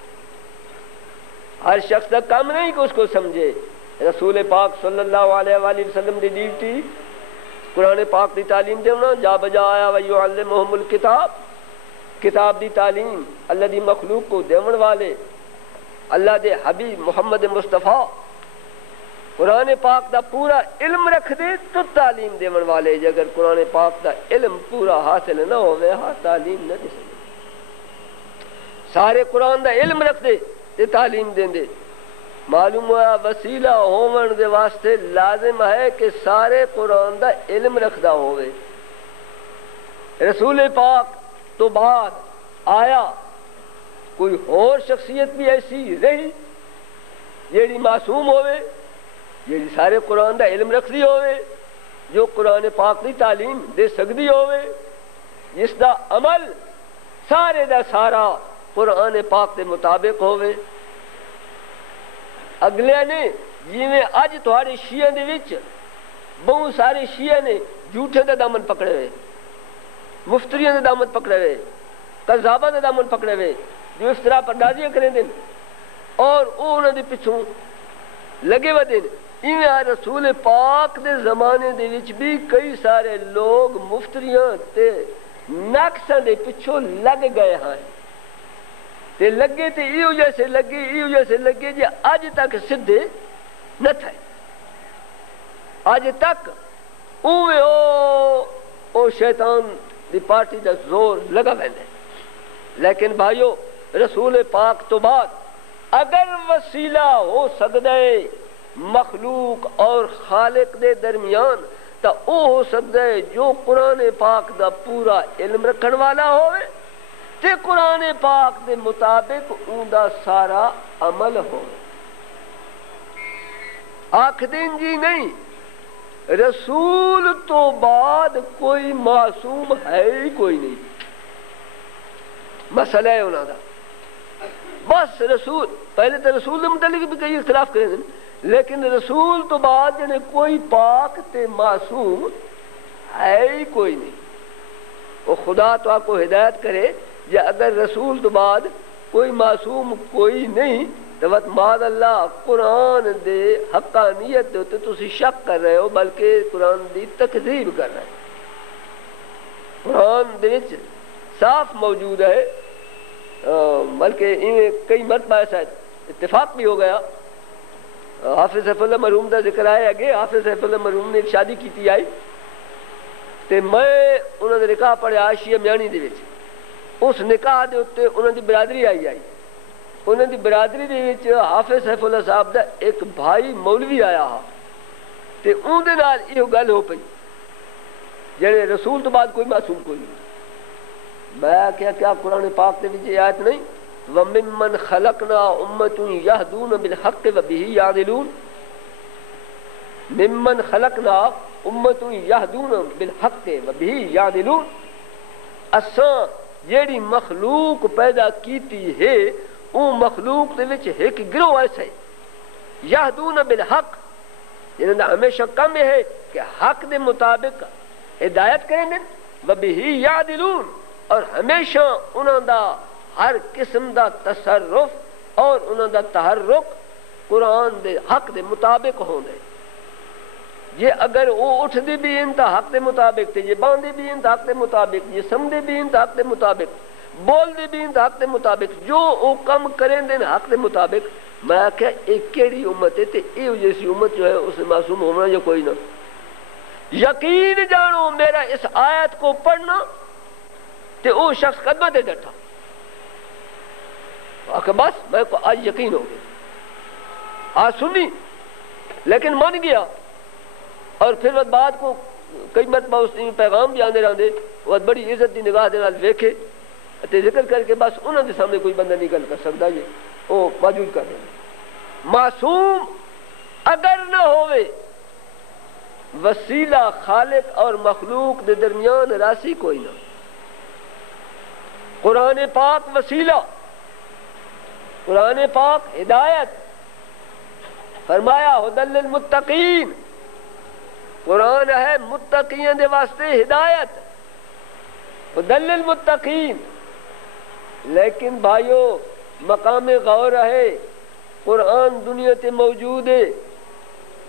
ہر شخص کا کام نہیں کہ اس کو سمجھے. رسول پاک صلی اللہ علیہ وآلہ وسلم دی ڈیوٹی قرآن پاک دی تعلیم دینا، جا بجا آیا ویعلمہم الکتاب، کتاب دی تعلیم اللہ دی مخلوق کو دیون والے اللہ دے حبیب محمد مصطفیٰ قرآن پاک دا پورا علم رکھ دے تو تعلیم دیون والے. جے اگر قرآن پاک دا علم پورا حاصل نہ ہوئے ہاں تعلیم نہ دے سکے. سارے قرآن دا علم رکھ دے تے تعلیم دیں دے. معلوم ہوا وسیلہ ہون دے واسطے لازم ہے کہ سارے قرآن دا علم رکھدا ہوئے. رسول پاک تو بعد آیا کوئی اور شخصیت بھی ایسی رہی جیڑی معصوم ہوئے؟ یہ سارے قرآن دا علم رکھ دی ہوئے، جو قرآن پاک دی تعلیم دے سکتی ہوئے، جس دا عمل سارے دا سارا قرآن پاک دے مطابق ہوئے۔ اگلے نے جی میں اج تھوڑے شیعہ دے وچ بہت سارے شیعہ نے جھوٹے دا دامن پکڑے ہوئے، مفتریاں دا دامن پکڑے ہوئے، کذاباں دا دامن پکڑے ہوئے، جو افطرا پردازیاں کریں دیں اور انہوں نے پچھوں لگے ہوئے دیں۔ ایویں رسول پاک دے زمانے دے وچ بھی کئی سارے لوگ مفتریاں تے نقصاں دے پچھوں لگ گئے ہیں تے لگے تے ایو جیسے لگے جی اج تک سدھے نہ تھے، اج تک اوے او شیطان دی پارٹی دا زور لگا ویندا ہے۔ لیکن بھائیو رسول پاک تو بعد اگر وسیلہ ہو سکتا ہے مخلوق اور خالق دے درمیان تا او ہو سکتا ہے جو قرآن پاک دا پورا علم رکھن والا ہوئے تے قرآن پاک دے مطابق اون دا سارا عمل ہو۔ آکھ دین جی نہیں، رسول تو بعد کوئی معصوم ہے ہی کوئی نہیں، مسئلہ ہے انہوں دا بس رسول پہلے تو رسول متعلق بھی کئی اختلاف کریں لیکن رسول تو بعد جنے کوئی پاک تے معصوم ہے ہی کوئی نہیں۔ وہ خدا تو آپ کو ہدایت کرے یا اگر رسول تو بعد کوئی معصوم کوئی نہیں تو وقت ماد اللہ قرآن دے حقانیت دے ہوتے تو اسی شک کر رہے ہو بلکہ قرآن دی تکذیب کر رہے ہیں۔ قرآن دے صاف موجود ہے، بلکہ انہیں کئی مرتبہ ایسا اتفاق بھی ہو گیا۔ حافظ سیف اللہ مرحوم دا ذکر آئے اگے، حافظ سیف اللہ مرحوم نے ایک شادی کیتی آئی تے میں انہوں نے نکاح پڑھیا شیعہ میانی دے وچ، اس نکاح دے ہوتے انہوں دی برادری آئی انہوں دی برادری دے وچ حافظ سیف اللہ صاحب دا ایک بھائی مولوی آیا ہا تے اون دے نال یہ گل ہو پئی جڑے رسول تو بعد کوئی معصوم کوئی نہیں۔ میں کیا قرآن پاک دے وچ آیت نہیں وَمِمَّنْ خَلَقْنَا أُمَّةٌ يَهْدُونَ بِالْحَقِّ وَبِهِ يَعْدِلُونَ، مِمَّنْ خَلَقْنَا أُمَّةٌ يَهْدُونَ بِالْحَقِّ وَبِهِ يَعْدِلُونَ، اساں جیڑی مخلوق پیدا کیتی ہے او مخلوق دے وچ ایک گروہ ایسا ہے یہدون بالحق، جنہاں دا ہمیشہ کم ہے کہ حق دے مطابق ہدایت کریں دیں وَبِهِ يَعْدِلُونَ، اور ہمیشہ انہاں دا ہر قسم دا تصرف اور انہاں دا تحرک قرآن دے حق دے مطابق ہوندے۔ یہ اگر وہ اٹھ دی بھی انتا حق دے مطابق تے یہ باندھی بھی انتا حق دے مطابق، یہ سمدے بھی انتا حق دے مطابق، بول دی بھی انتا حق دے مطابق، جو وہ کم کریں دیں حق دے مطابق، میں کہا ایک کیڑی امت ہے تے ایو جیسی امت جو ہے اس سے معصوم ہونا یا کوئی نہ۔ یقین جانو میرا اس آیت کو پڑھنا تے او شخص قدمہ دے ڈٹھا کہ بس میں کو آج یقین ہو گیا، آج سنی لیکن مان گیا، اور پھر وہ بات کو کئی مرتبہ اس نے پیغام بھی آنے رہے وہ بڑی عزت دی نگاہ دے نال ویکھے تے ذکر کر کے بس انہوں نے سامنے کوئی بندہ نہیں گل کر سکتا، یہ وہ موجود کر رہے معصوم اگر نہ ہوئے وسیلہ خالق اور مخلوق دے درمیان راسی کوئی نہ۔ قرآن پاک وسیلہ، قرآن پاک ہدایت، فرمایا ھدی للمتقین، قرآن ہے متقین دے واسطے ہدایت، ھدی للمتقین۔ لیکن بھائیو مقام غور ہے قرآن دنیا تے موجود ہے،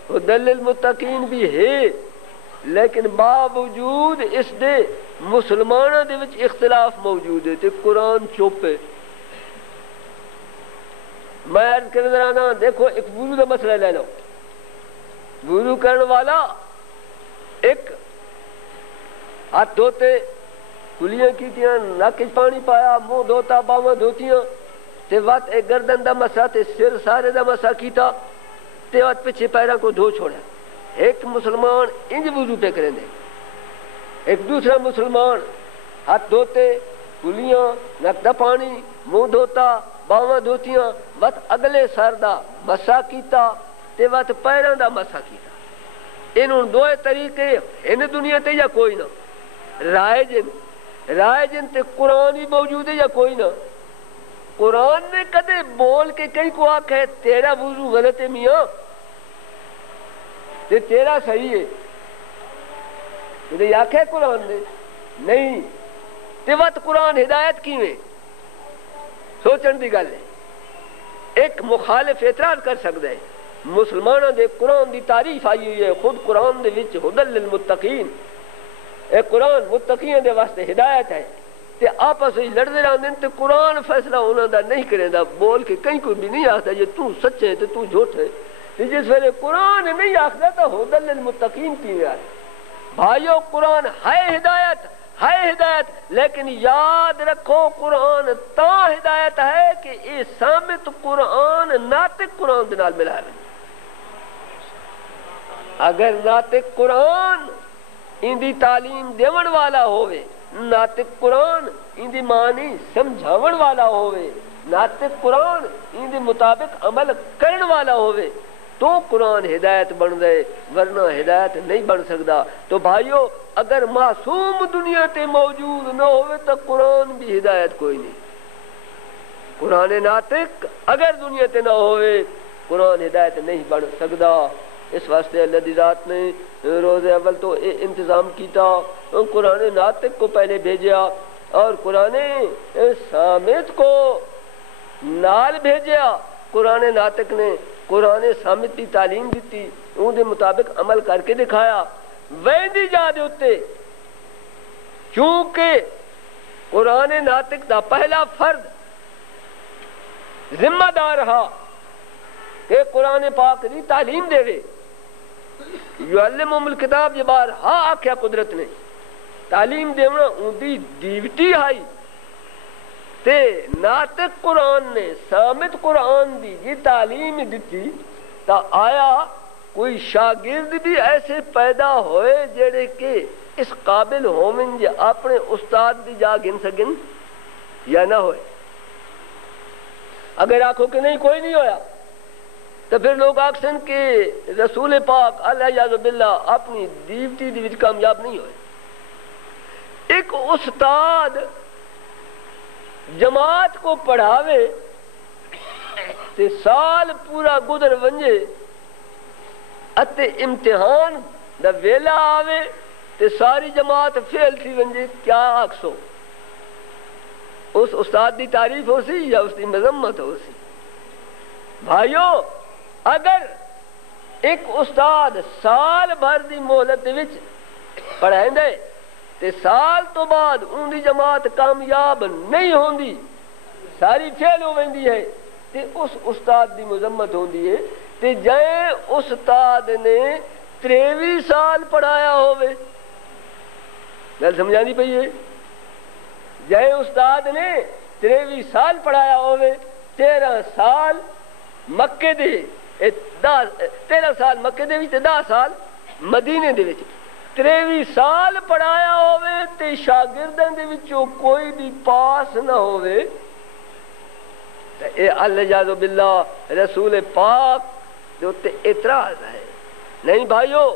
ھدی للمتقین بھی ہے، لیکن باوجود اس دے مسلمانوں دے وچ اختلاف موجود ہے تے قرآن چپ ہے۔ میں عرض کر رہا دیکھو ایک وضو کا مسئلہ لے لو، وضو کرنے والا ایک ہاتھ دھوتے، کلیاں کیتیاں، نک پانی پایا، منہ دھوتا، باواں دھوتیاں تے وقت ایک گردن دا مسا تے سر سارے دا مسا کیتا تے وقت پیچھے پیراں کو دھو چھوڑا۔ ایک مسلمان انج وضو پہ کریں دے، ایک دوسرا مسلمان ہاتھ دھوتے، کلیاں، نک دا پانی، منہ دھوتا، باواں دھوتیاں، وقت اگلے سر دا مسا کیتا تے وقت پیروں دا مسا کیتا انہوں دوئے طریقے ان دنیا تے یا کوئی نہ رائے جن تے قرآن ہی موجود ہے یا کوئی نہ قرآن نے کدے بول کے کہیں کو آکھا ہے تیرا وضو غلط ہے میاں تے تیرا صحیح ہے یہ آکھا ہے قرآن نے نہیں تے وقت قرآن ہدایت کیویں سوچن دی گل ہے ایک مخالف اعتراض کر سکتا ہے مسلمانوں دے قرآن دی تعریف آئی ہوئی ہے خود قرآن دے وچ ہدی للمتقین اے قرآن متقین دے واسطے ہدایت ہے تے آپس وچ لڑدے رہندے تے قرآن فیصلہ انہاں دا نہیں کریندا بول کے کہیں کوئی بھی نہیں آکھدا جے تو سچے تے تو جھوٹ ہے تے جس ویلے قرآن نہیں آکھدا تے ہدی للمتقین کیویں آ بھائیو قرآن ہے ہدایت لیکن یاد رکھو قرآن تا ہدایت ہے کہ یہ سامت قرآن ناطق قرآن دے نال ملا رہے اگر ناطق قرآن ان دی تعلیم دیون والا ہوئے ناطق قرآن ان دی معنی سمجھاون والا ہوئے ناطق قرآن ان دی مطابق عمل کرن والا ہوئے تو قرآن ہدایت بن دے ورنہ ہدایت نہیں بن سکتا تو بھائیو اگر معصوم دنیا تے موجود نہ ہوئے تو قرآن بھی ہدایت کوئی نہیں قرآن ناطق اگر دنیا تے نہ ہوئے قرآن ہدایت نہیں بن سکتا اس واسطے اللہ دی ذات نے روز اول تو انتظام کیتا قرآن ناطق کو پہلے بھیجیا اور قرآن سامت کو نال بھیجیا قرآن ناطق نے قرآن سامت کی تعلیم دیتی ان دے مطابق عمل کر کے دکھایا ویندی جا دے اتے چونکہ قرآن ناطق دا پہلا فرد ذمہ دار رہا کہ قرآن پاک دی تعلیم دے وے یعلمہم الکتاب جبار ہاں آکھیا قدرت نے تعلیم دیونا ان دی ڈیوٹی آئی تے ناطق قرآن نے سامت قرآن دی یہ تعلیم دیتی تا آیا کوئی شاگرد بھی ایسے پیدا ہوئے جڑے کہ اس قابل ہومن جے اپنے استاد دی جا گن سکن یا نہ ہوئے اگر آنکھوں کہ نہیں کوئی نہیں ہویا تو پھر لوگ آکسن کہ رسول پاک علیہ باللہ اپنی ڈیوٹی دی وچ کامیاب نہیں ہوئے ایک استاد جماعت کو پڑھاوے تے سال پورا گزر ونجے اتے امتحان دا ویلا آوے تے ساری جماعت فیل تھی ونجے کیا آکسو اس استاد دی تعریف ہو سی یا اس دی مذمت ہو سی بھائیو اگر ایک استاد سال بھر دی مہلت وچ پڑھائیں دے تے سال تو بعد ان دی جماعت کامیاب نہیں ہوندی ساری فیل ہو ویندی ہے تے اس استاد دی مذمت ہوندی ہے تے جائیں استاد نے 23 سال پڑھایا ہوئے گل سمجھانی پئی ہے جائیں استاد نے 23 سال پڑھایا ہوئے 13 سال مکے دے 13 سال مکے دے وچ 10 سال مدینے دے وچ 23 سال پڑھایا ہوئے تے شاگرداں دے وچوں کوئی بھی پاس نہ ہوئے تے اے اللہ باللہ رسول پاک دے تے اعتراض ہے نہیں بھائیو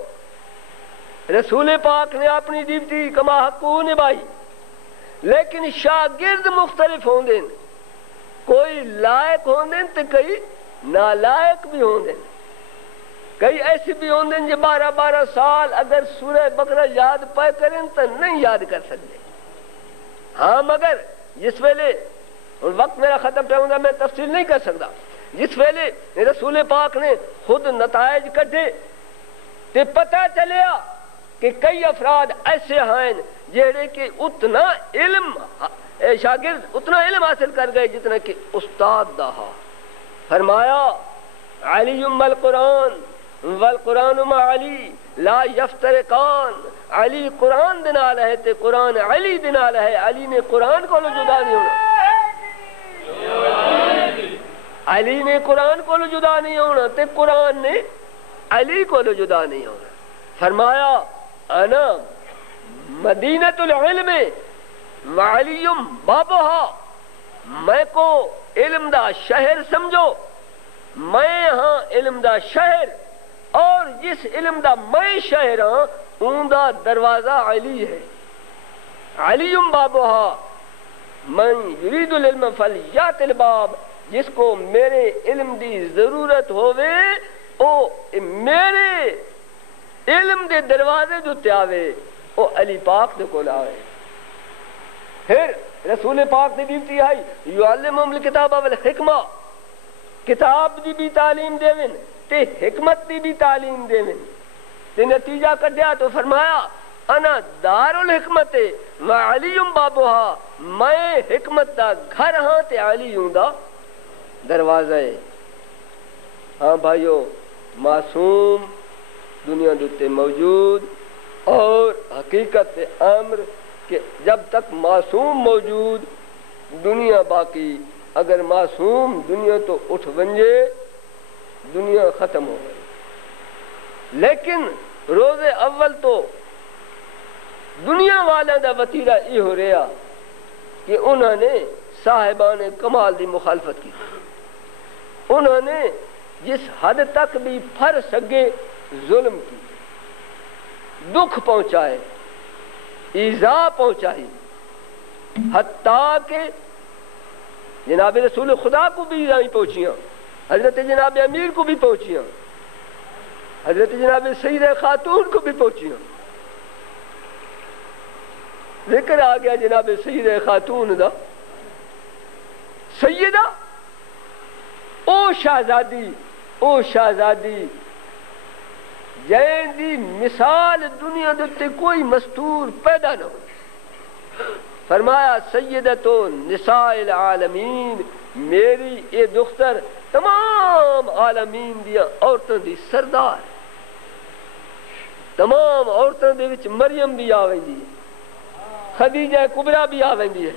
رسول پاک نے اپنی ڈیوٹی کما حقو نبھائی لیکن شاگرد مختلف ہوندے کوئی لائق ہوندے تے کئی نالائق بھی ہوندے کئی ایسی بھی ہوندے جو 12 سال اگر سورہ بقرہ یاد پائے کریں تو نہیں یاد کر سکتے ہاں مگر جس ویلے وقت میرا ختم پہ ہوگا میں تفصیل نہیں کر سکتا جس ویلے رسول پاک نے خود نتائج کٹے تے پتہ چلیا کہ کئی افراد ایسے ہیں جہے کہ اتنا علم شاگرد اتنا علم حاصل کر گئے جتنا کہ استاد دا فرمایا علی القرآن والقرآن مع علی لا یفترقان علی قرآن دنا رہے تے قرآن علی دنا رہے علی نے قرآن کو جدا نہیں ہونا علی نے قرآن کو جدا نہیں ہونا تے قرآن نے علی کو جدا نہیں ہونا فرمایا انا مدینۃ العلم وعلیم بابها میں کو علم دا شہر سمجھو میں ہاں علم دا شہر اور جس علم دا میں شہر ہاں اون دا دروازہ علی ہے علی بابوہا من یرید العلم فلیات الباب جس کو میرے علم دی ضرورت ہوئے او میرے علم دے دروازے جو تیاوے او علی پاک دے کول آوے پھر رسول پاک نے دیتی آئی یعلمہم الکتاب والحکمہ کتاب دی بھی تعلیم دیون تے حکمت دی بھی تعلیم دیون تے نتیجہ کڈیا تو فرمایا انا دار الحکمت و علی بابوہا میں حکمت دا گھر ہاں تے علی ہوں دا دروازہ ہے ہاں بھائیو معصوم دنیا دوتے موجود اور حقیقت امر کہ جب تک معصوم موجود دنیا باقی اگر معصوم دنیا تو اٹھ ونجے دنیا ختم ہو گئی لیکن روز اول تو دنیا والوں دا وتیرہ یہ ہو رہا کہ انہوں نے صاحبان کمال دی مخالفت کی انہوں نے جس حد تک بھی پھر سکے ظلم کی دکھ پہنچائے ایذا پہنچائی حتیٰ کہ جناب رسول خدا کو بھی ایذائیں پہنچیاں حضرت جناب امیر کو بھی پہنچیاں حضرت جناب سید خاتون کو بھی پہنچیاں ذکر آ گیا جناب سید خاتون دا سیدہ او شہزادی جین دی مثال دنیا دے کوئی مستور پیدا نہ ہو فرمایا سیدتو نساء العالمین میری اے دختر تمام عالمین دیا عورتوں دی سردار تمام عورتوں دے وچ مریم بھی آویندی ہے خدیجہ کبریٰ بھی آویندی ہے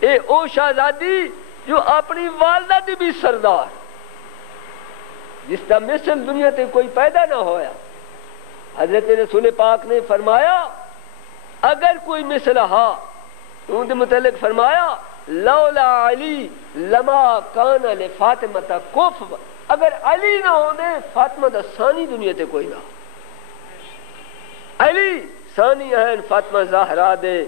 اے او شہزادی جو اپنی والدہ دی بھی سردار جس کا مثل دنیا تے کوئی پیدا نہ ہویا حضرت رسول پاک نے فرمایا اگر کوئی مثل ہا تو ان دے متعلق فرمایا لولا علی لما کان لفاطمہ کف اگر علی نہ ہونے فاطمہ دا ثانی دنیا تے کوئی نہ علی ثانی اہن فاطمہ زہرا دے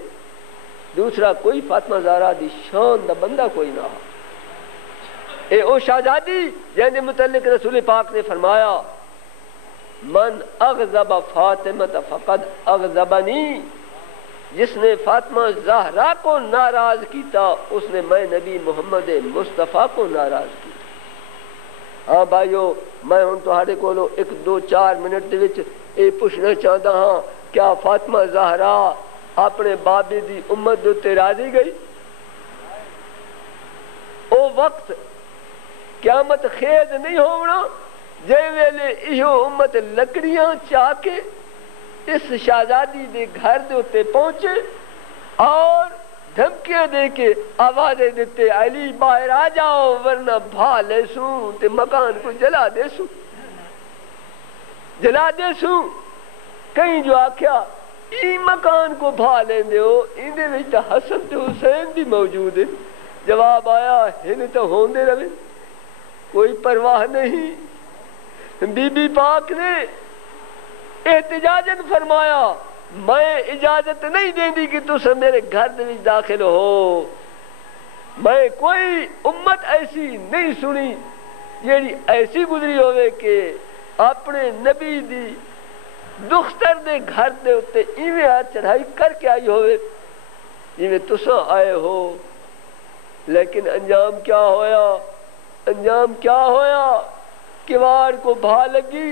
دوسرا کوئی فاطمہ زہرا دی شان دا بندہ کوئی نہ اے او شہزادی جن دے متعلق رسول پاک نے فرمایا من اغضب فاطمہ فقد اغضبنی جس نے فاطمہ زہرا کو ناراض کیتا اس نے میں نبی محمد مصطفیٰ کو ناراض کیتا ہاں بھائیو میں ہن تہاڈے کولوں 1-2-4 منٹ دے وچ اے پوچھنا چاہتا ہاں کیا فاطمہ زہرا اپنے بابے دی امت دے تے راضی گئی او وقت قیامت خیز نہیں ہونا جے ویلے ایہو امت لکڑیاں چاہ کے اس شہزادی دے گھر دے اتے پہنچے اور دھمکیاں دے کے آوازیں دیتے علی باہر آ جاؤ ورنہ بھا لے سوں تے مکان کو جلا دے سوں کہیں جو آکھیا ای مکان کو بھا لیں دے ہو اندے وچ حسن تے حسین بھی موجود ہے جواب آیا ہن تو ہوندے رہے کوئی پرواہ نہیں بی بی پاک نے احتجاجن فرمایا میں اجازت نہیں دیں دی کہ تسا میرے گھر دے وچ داخل ہو میں کوئی امت ایسی نہیں سنی جیڑی ایسی گزری ہوئے کہ اپنے نبی دی دختر دے گھر دے اتے ایویں ہاتھ چڑھائی کر کے آئی ہوئے ایویں تسا آئے ہو لیکن انجام کیا ہویا کیوار کو بھا لگی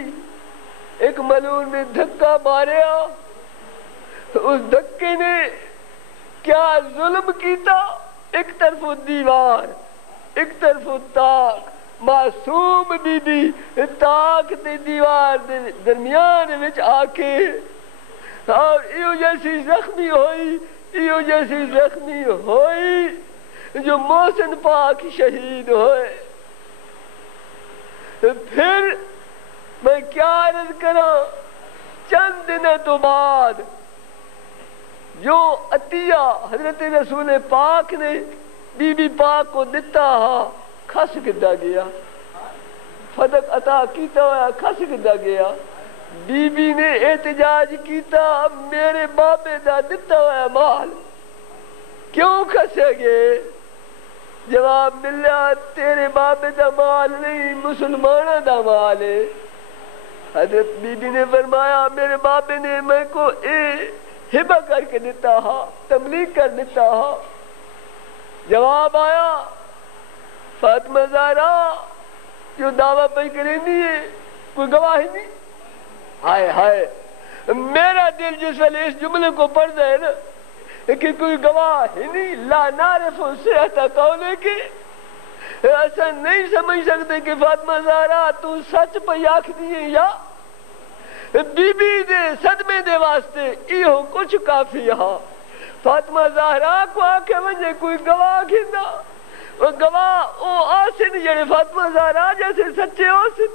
ایک ملعون نے دھکا ماریا اس دھکے نے کیا ظلم کیتا ایک طرف دیوار ایک طرف تاک معصوم بی بی تاک تے دیوار دے درمیان وچ آ کے اور ایو جیسی زخمی ہوئی جو محسن پاک شہید ہوئے پھر میں کیا عرض کرا چند دنوں تو بعد جو عطیہ حضرت رسول پاک نے بی بی پاک کو دیتا ہا کھس گدا گیا فدق عطا کیتا ہوا کھسکدا گیا بی بی نے احتجاج کیتا میرے بابے دا دتا ہوا مال کیوں کھسے گئے جواب ملیا تیرے بابے دا مال نہیں مسلمانہ دا مال ہے حضرت بی بی نے فرمایا میرے بابے نے میں کو ہبہ کر کے دیتا ہا تبلیغ کر دیتا ہا جواب آیا فاطمہ زہرا جو دعویٰ پہ کریں ہے کوئی گواہی نہیں ہائے ہائے میرا دل جس ویلے اس جملے کو پڑھ دے نا کہ کوئی گواہ ہی نہیں لا نعرف صحت قولے کی ایسا نہیں سمجھ سکتے کہ فاطمہ زہرا تو سچ پہ آکھ دیئے یا بی بی دے صدمے دے واسطے ایہو کچھ کافی ہاں فاطمہ زہرا کو آکھے وجہ کوئی گواہ کھندا وہ گواہ او آسن جڑے فاطمہ زہرا جیسے سچے آسن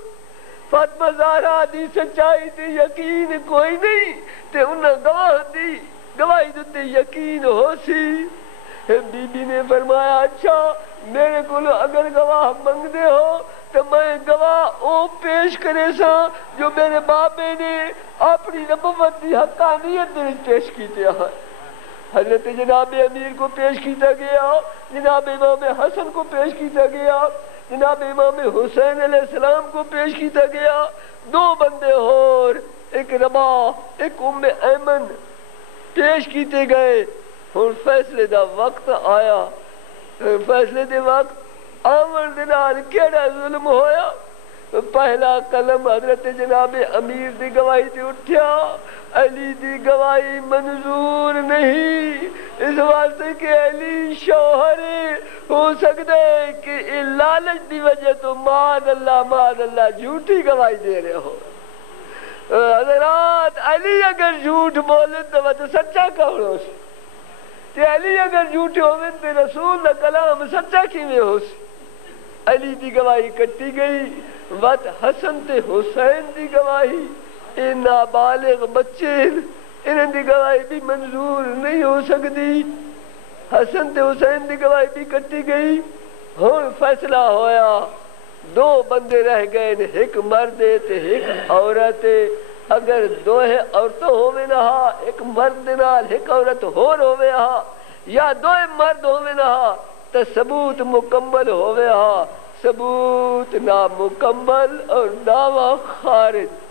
فاطمہ زہرا دی سچائی تے یقین کوئی نہیں تے انہاں گواہ دی گواہی دیتے یقین ہو سی بی بی نے فرمایا اچھا میرے کو اگر گواہ منگ دے ہو تو میں گواہ او پیش کرے سا جو میرے بابے نے اپنی نبوت دی حقانیت میں پیش کیتے ہیں حضرت جناب امیر کو پیش کیتا گیا جناب امام حسن کو پیش کیتا گیا جناب امام حسین علیہ السلام کو پیش کیتا گیا دو بندے اور ایک ربا ایک ام ایمن پیش کیتے گئے اور فیصلے دا وقت آیا فیصلے دے وقت آمر دنار کیڑا ظلم ہویا پہلا قلم حضرت جناب امیر دی گواہی تے اٹھیا علی دی گواہی منظور نہیں اس واسطے کہ علی شوہر ہو سکتا ہے کہ لالچ دی وجہ تو معاذ اللہ جھوٹی گواہی دے رہے ہو حضرات علی اگر جھوٹ بولے تو وہ تو سچا کون ہو سی تے علی اگر جھوٹے ہوئے تو رسول دا کلام سچا کیویں ہو سی علی دی گواہی کٹی گئی وقت حسن تے حسین دی گواہی اے نابالغ بچے انہاں دی گواہی بھی منظور نہیں ہو سکتی حسن تے حسین دی گواہی بھی کٹی گئی ہن فیصلہ ہویا دو بندے رہ گئے ایک مرد تے ایک عورت اگر دو عورتوں ہووے نہ ایک مرد نال ایک عورت ہور ہووے ہا یا دو مرد ہووے نہ تے ثبوت مکمل ہووے ہا ثبوت نامکمل اور دعویٰ خارج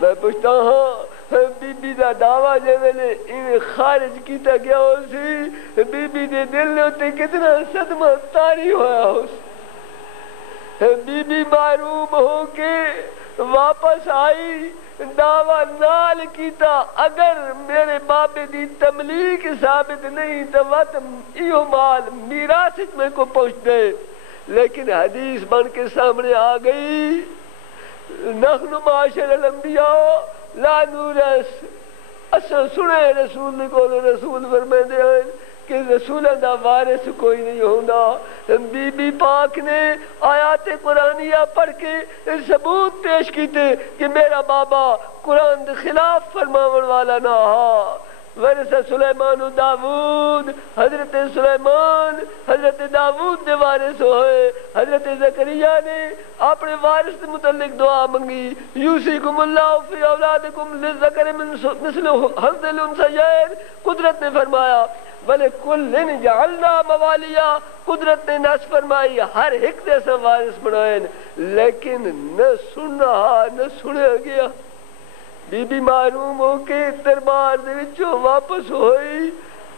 میں پوچھتا ہوں بی بی دا دعویٰ جے ویلے انہیں خارج کیتا گیا ہو سی بی بی دے دل نے ہوتے کتنا صدمہ تاری ہویا ہو سی بی بی معروم ہو کے واپس آئی دعویٰ نال کیتا اگر میرے بابے دی تملیغ ثابت نہیں تو وقت ایو مال میراث میں کو پہنچ دے لیکن حدیث بن کے سامنے آ گئی نحن معاشر الانبیاء لا نورث اصل سنے رسول کو رسول فرمائے ہیں کہ رسول دا وارث کوئی نہیں ہوندا بی بی پاک نے آیات قرآنیہ پڑھ کے ثبوت پیش کیتے کہ میرا بابا قرآن دے خلاف فرماون والا نہ ہا ورث سلیمان و داود حضرت سلیمان حضرت داود دے وارث ہوئے حضرت زکریا نے اپنے وارث متعلق دعا منگی یوصیکم اللہ فی اولادکم للذکر مثل حظ الانثیین قدرت نے فرمایا وَلِكُلٍّ جَعَلْنَا مَوَالِيَا قدرت نے نص فرمائی ہر ایک جیسا وارث بنائیں لیکن نہ سننا نہ سنیا گیا بی بی معلوم ہو کے دربار دے وچوں واپس ہوئی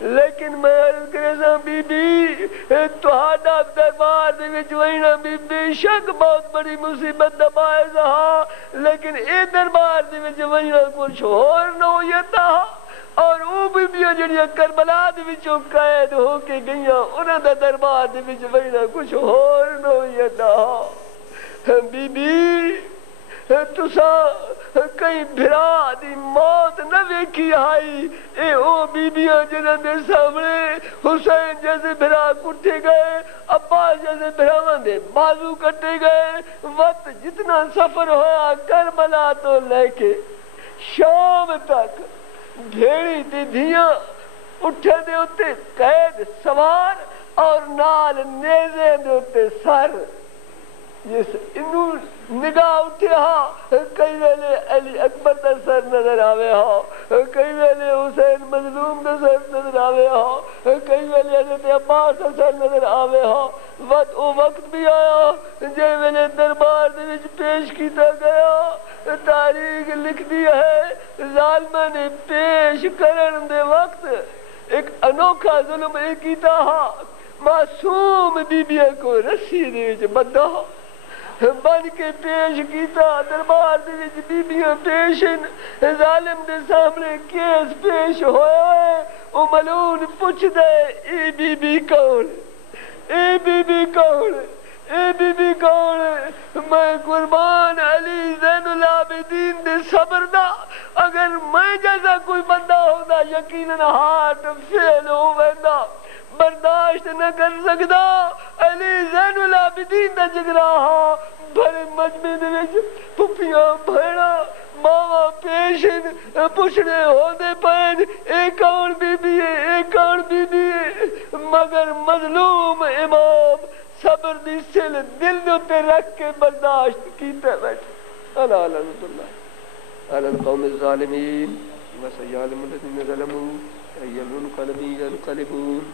لیکن میں عرض کرے سا بی بی تہاڈا دربار دے وچ وینا بھی بے شک بہت بڑی مصیبت دا باعث ہا لیکن اے دربار دے وچ وینا کچھ اور نوعیت ہا اور وہ بیبیاں جڑیاں کربلا دے وچوں قید ہو کے گئیاں انہاں دا دربار دے وچ وینا کچھ اور نوعیت ہا بی بی تسا کئی بھرا دی موت نہ ویکھی آئی اے او بیبیاں جنہاں دے سامنے حسین جیسے بھرا کٹے گئے عباس جیسے بھراواں دے بازو کٹے گئے وقت جتنا سفر ہوا کربلا تو لے کے شام تک بھیڑی دی دھیاں اٹھے دے ہوتے قید سوار اور نال نیزے دے ہوتے سر انہوں نگاہ اٹھے ہاں کئی ویلے علی اکبر در سر نظر آوے ہاں کئی ویلے حسین مظلوم در سر نظر آوے ہاں کئی ویلے حضرت عباس در سر نظر آوے ہاں وقت بھی آیا جے ویلے دربار دے وچ پیش کیتا گیا تاریخ لکھ دی ہے ظالمہ نے پیش کرن دے وقت ایک انوکھا ظلم ایک کیتا ہاں معصوم بی بی کو رسی دے وچ بدھا بن کے پیش کیتا دربار دے وچ بیبیاں پیشن ظالم دے سامنے کیس پیش ہویا ہے او ملعون پوچھ دے اے بی بی کون اے بی بی کون اے بی بی کون میں قربان علی زین العابدین دے صبر دا اگر میں جیسا کوئی بندہ ہوتا یقیناً ہاتھ فیل ہو ویندا برداشت نہ کر سکتا علی زین العابدین دا جگرا ہاں بھرے مجمع دے وچ پھپھیاں بھیڑا ماواں پیشن پچھڑے ہوندے پین اے کون بی بی ہے اے کون بی بی ہے مگر مظلوم امام صبر دی سل دل دے تے رکھ کے برداشت کیتے بیٹھے الا لعنت اللہ علی القوم الظالمین وسيعلم الذين ظلموا أي منقلب ينقلبون